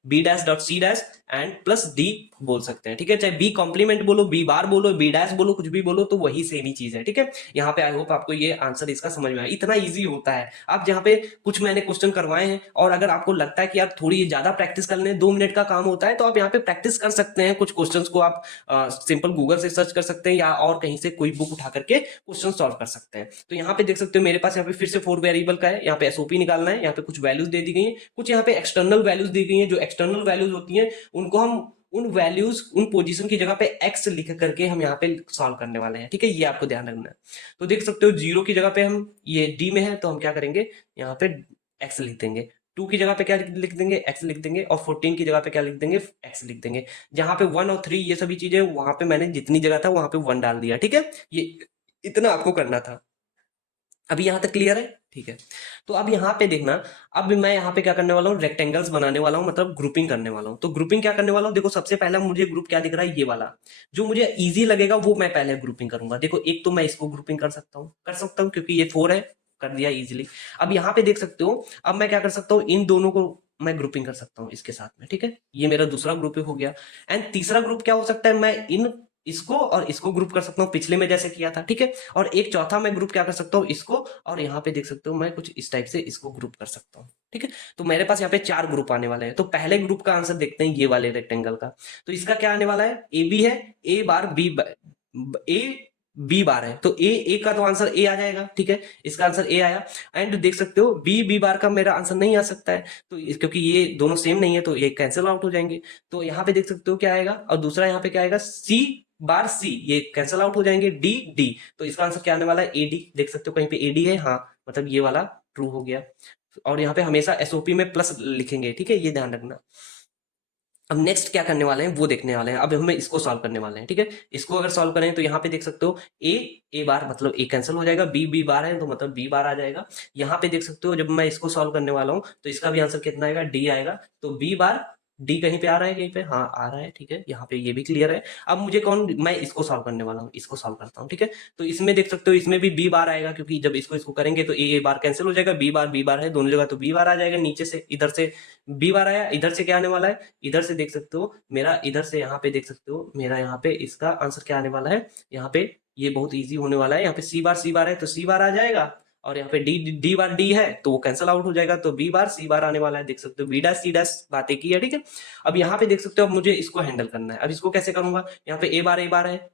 B dash dot C dash and plus D बोल सकते हैं, ठीक है। चाहे बी कॉम्प्लीमेंट बोलो, बी बार बोलो, बी डैश बोलो, कुछ भी बोलो तो वही सेम ही चीज है, ठीक है। यहाँ पे आई होप आपको ये आंसर इसका समझ में आया, इतना ईजी होता है। आप जहाँ पे कुछ मैंने क्वेश्चन करवाए हैं और अगर आपको लगता है कि यार थोड़ी ज्यादा प्रैक्टिस कर लें, 2 मिनट का काम होता है, तो आप यहाँ पे प्रैक्टिस कर सकते हैं। कुछ क्वेश्चंस को आप सिंपल गूगल से सर्च कर सकते हैं या और कहीं से कोई बुक उठा करके क्वेश्चन सॉल्व कर सकते हैं। तो यहाँ पे देख सकते हो मेरे पास यहाँ पे फिर से 4 वेरिएबल का है, यहाँ पे एसओपी निकालना है, यहाँ पे कुछ वैल्यूज दे दी गई है, कुछ यहाँ पे एक्सटर्नल वैल्यूज दी गई है। जो एक्सटर्नल वैल्यूज होती हैं उनको हम उन वैल्यूज उन पोजीशन की जगह पे एक्स लिख करके हम यहाँ पे सॉल्व करने वाले हैं, ठीक है। ये आपको ध्यान रखना है। तो देख सकते हो 0 की जगह पे हम, ये डी में है तो हम क्या करेंगे, यहाँ पे एक्स लिख देंगे। 2 की जगह पे क्या लिख देंगे, एक्स लिख देंगे। और 14 की जगह पे क्या लिख देंगे, एक्स लिख देंगे। जहां पे 1 और 3 ये सभी चीजें, वहां पे मैंने जितनी जगह था वहां पे 1 डाल दिया, ठीक है। ये इतना आपको करना था। अभी यहां तक क्लियर है, ठीक है। तो अब यहाँ पे देखना, अब मैं यहाँ पे क्या करने वाला हूँ, रेक्टेंगल्स बनाने वाला हूँ, मतलब ग्रुपिंग करने वाला हूँ। तो ग्रुपिंग क्या करने वाला हूँ, देखो सबसे पहला मुझे ग्रुप क्या दिख रहा है, ये वाला जो मुझे इजी लगेगा वो मैं पहले ग्रुपिंग करूंगा। देखो एक तो मैं इसको ग्रुपिंग कर सकता हूँ क्योंकि ये 4 है, कर दिया इजिली। अब यहाँ पे देख सकते हो, अब मैं क्या कर सकता हूँ, इन दोनों को मैं ग्रुपिंग कर सकता हूँ इसके साथ में, ठीक है। ये मेरा दूसरा ग्रुप हो गया। एंड तीसरा ग्रुप क्या हो सकता है, मैं इन इसको और इसको ग्रुप कर सकता हूँ पिछले में जैसे किया था, ठीक है। और एक चौथा मैं ग्रुप क्या कर सकता हूँ, इसको और यहाँ पे देख सकते हो मैं कुछ इस टाइप से इसको ग्रुप कर सकता हूँ, ठीक है। तो मेरे पास यहाँ पे 4 ग्रुप आने वाले हैं। तो पहले ग्रुप का आंसर देखते हैं, ये वाले रेक्टेंगल का। तो इसका क्या आने वाला है, ए बी है, ए बार बी, ए बी बार है, तो ए का तो आंसर ए आ जाएगा, ठीक है। इसका आंसर ए आया। एंड देख सकते हो बी बार का मेरा आंसर नहीं आ सकता है, तो क्योंकि ये दोनों सेम नहीं है तो ये कैंसिल आउट हो जाएंगे। तो यहाँ पे देख सकते हो क्या आएगा, और दूसरा यहाँ पे क्या आएगा, सी बार सी, ये कैंसिल आउट हो जाएंगे। डी डी, तो इसका आंसर क्या आने वाला है, ए डी। देख सकते हो कहीं पे ए डी है, हाँ मतलब ये वाला ट्रू हो गया। और यहाँ पे हमेशा एसओपी में प्लस लिखेंगे, ठीक है, ये ध्यान रखना। अब नेक्स्ट क्या करने वाले हैं वो देखने वाले हैं। अब हमें इसको सॉल्व करने वाले हैं, ठीक है। इसको अगर सॉल्व करें तो यहाँ पे देख सकते हो ए बार मतलब ए कैंसिल हो जाएगा, बी बार है तो मतलब बी बार आ जाएगा। यहाँ पे देख सकते हो जब मैं इसको सॉल्व करने वाला हूँ तो इसका भी आंसर कितना आएगा, डी आएगा। तो बी बार डी कहीं पे आ रहा है, कहीं पे, हाँ आ रहा है, ठीक है। यहाँ पे ये भी क्लियर है। अब मुझे मैं इसको सॉल्व करने वाला हूँ, इसको सॉल्व करता हूँ, ठीक है। तो इसमें देख सकते हो इसमें भी बी बार आएगा क्योंकि जब इसको इसको करेंगे तो ए बार कैंसिल हो जाएगा, बी बार है दोनों जगह तो बी बार आ जाएगा। नीचे से इधर से बी बार आया, इधर से क्या आने वाला है, इधर से देख सकते हो मेरा, इधर से यहाँ पे देख सकते हो मेरा, यहाँ पे इसका आंसर क्या आने वाला है, यहाँ पे ये बहुत इजी होने वाला है। यहाँ पे सी बार है तो सी बार आ जाएगा। और यहाँ पे डी बार डी है तो वो कैंसिल आउट हो जाएगा, तो बी बार सी बार आने वाला है। देख सकते हो बी डैश सी डैश बातें की है, ठीक है। अब यहाँ पे देख सकते हो अब मुझे इसको हैंडल करना है। अब इसको कैसे करूंगा, यहाँ पे ए बार है,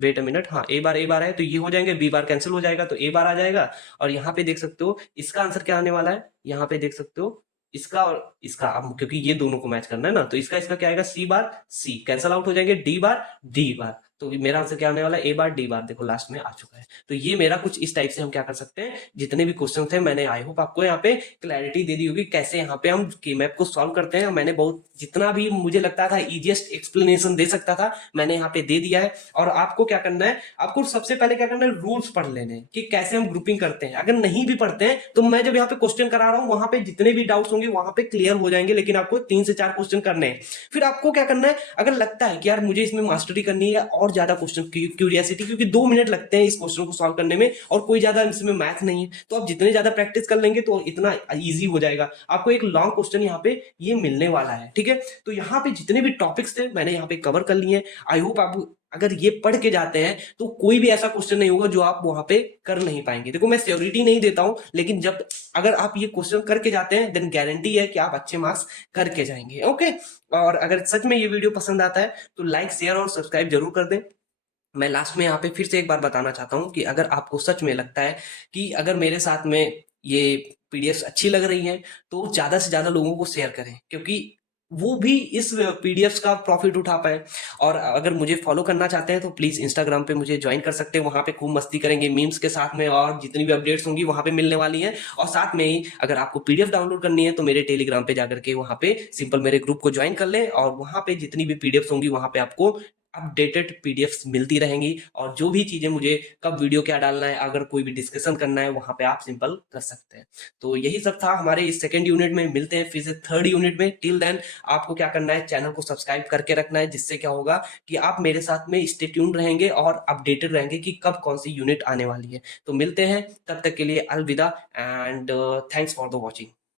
वेट अ मिनट, हाँ ए बार है तो ये हो जाएंगे, बी बार कैंसिल हो जाएगा तो ए बार आ जाएगा। और यहाँ पे देख सकते हो इसका आंसर क्या आने वाला है, यहाँ पे देख सकते हो इसका और इसका, अब क्योंकि ये दोनों को मैच करना है ना, तो इसका क्या आएगा, सी बार सी कैंसिल आउट हो जाएंगे, डी बार। तो मेरा आंसर क्या आने वाला है, ए बार डी बार, देखो लास्ट में आ चुका है। तो ये मेरा कुछ इस टाइप से हम क्या कर सकते हैं, जितने भी क्वेश्चन थे मैंने आई होप आपको यहाँ पे क्लैरिटी दे दी होगी कैसे यहाँ पे हम के मैप को सॉल्व करते हैं। मैंने बहुत जितना भी मुझे लगता था इजिएस्ट एक्सप्लेनेशन दे सकता था मैंने यहाँ पे दे दिया है। और आपको क्या करना है, आपको सबसे पहले क्या करना है, रूल्स पढ़ लेने हैं कि कैसे हम ग्रुपिंग करते हैं। अगर नहीं भी पढ़ते हैं तो मैं जब यहाँ पे क्वेश्चन करा रहा हूँ वहां पे जितने भी डाउट्स होंगे वहां पे क्लियर हो जाएंगे, लेकिन आपको 3 से 4 क्वेश्चन करने हैं। फिर आपको क्या करना है, अगर लगता है कि यार मुझे इसमें मास्टरी करनी है और ज्यादा क्वेश्चन क्यूरियोसिटी, क्योंकि 2 मिनट लगते हैं इस क्वेश्चन को सॉल्व करने में और कोई ज्यादा इसमें मैथ नहीं है, तो आप जितने ज्यादा प्रैक्टिस कर लेंगे तो इतना ईजी हो जाएगा। आपको एक लॉन्ग क्वेश्चन यहाँ पे ये मिलने वाला है, ठीक है। तो यहाँ पे जितने भी टॉपिक्स थे मैंने यहाँ पे कवर कर लिए हैं। आई होप आप अगर ये पढ़ के जाते हैं तो कोई भी ऐसा क्वेश्चन नहीं होगा जो आप वहां पे कर नहीं पाएंगे। देखो मैं श्योरिटी नहीं देता हूं, लेकिन जब अगर आप ये क्वेश्चन करके जाते हैं देन गारंटी है कि आप अच्छे मार्क्स करके जाएंगे, ओके। और अगर सच में ये वीडियो पसंद आता है तो लाइक शेयर और सब्सक्राइब जरूर कर दें। मैं लास्ट में यहाँ पे फिर से एक बार बताना चाहता हूँ कि अगर आपको सच में लगता है कि अगर मेरे साथ में ये पीडीएफ अच्छी लग रही है तो ज्यादा से ज्यादा लोगों को शेयर करें, क्योंकि वो भी इस पीडीएफ्स का प्रॉफिट उठा पाए। और अगर मुझे फॉलो करना चाहते हैं तो प्लीज इंस्टाग्राम पे मुझे ज्वाइन कर सकते हैं, वहां पे खूब मस्ती करेंगे मीम्स के साथ में, और जितनी भी अपडेट्स होंगी वहां पे मिलने वाली हैं। और साथ में ही अगर आपको पीडीएफ डाउनलोड करनी है तो मेरे टेलीग्राम पे जाकर के वहां पे सिंपल मेरे ग्रुप को ज्वाइन कर लें, और वहां पे जितनी भी पीडीएफ्स होंगी वहां पे आपको अपडेटेड पीडीएफ्स मिलती रहेंगी। और जो भी चीजें मुझे कब वीडियो क्या डालना है, अगर कोई भी डिस्कशन करना है, वहां पे आप सिंपल कर सकते हैं। तो यही सब था हमारे इस सेकंड यूनिट में। मिलते हैं फिर से थर्ड यूनिट में। टिल देन आपको क्या करना है, चैनल को सब्सक्राइब करके रखना है, जिससे क्या होगा कि आप मेरे साथ में स्टे ट्यून रहेंगे और अपडेटेड रहेंगे कि कब कौन सी यूनिट आने वाली है। तो मिलते हैं, तब तक के लिए अलविदा, and thanks for the watching.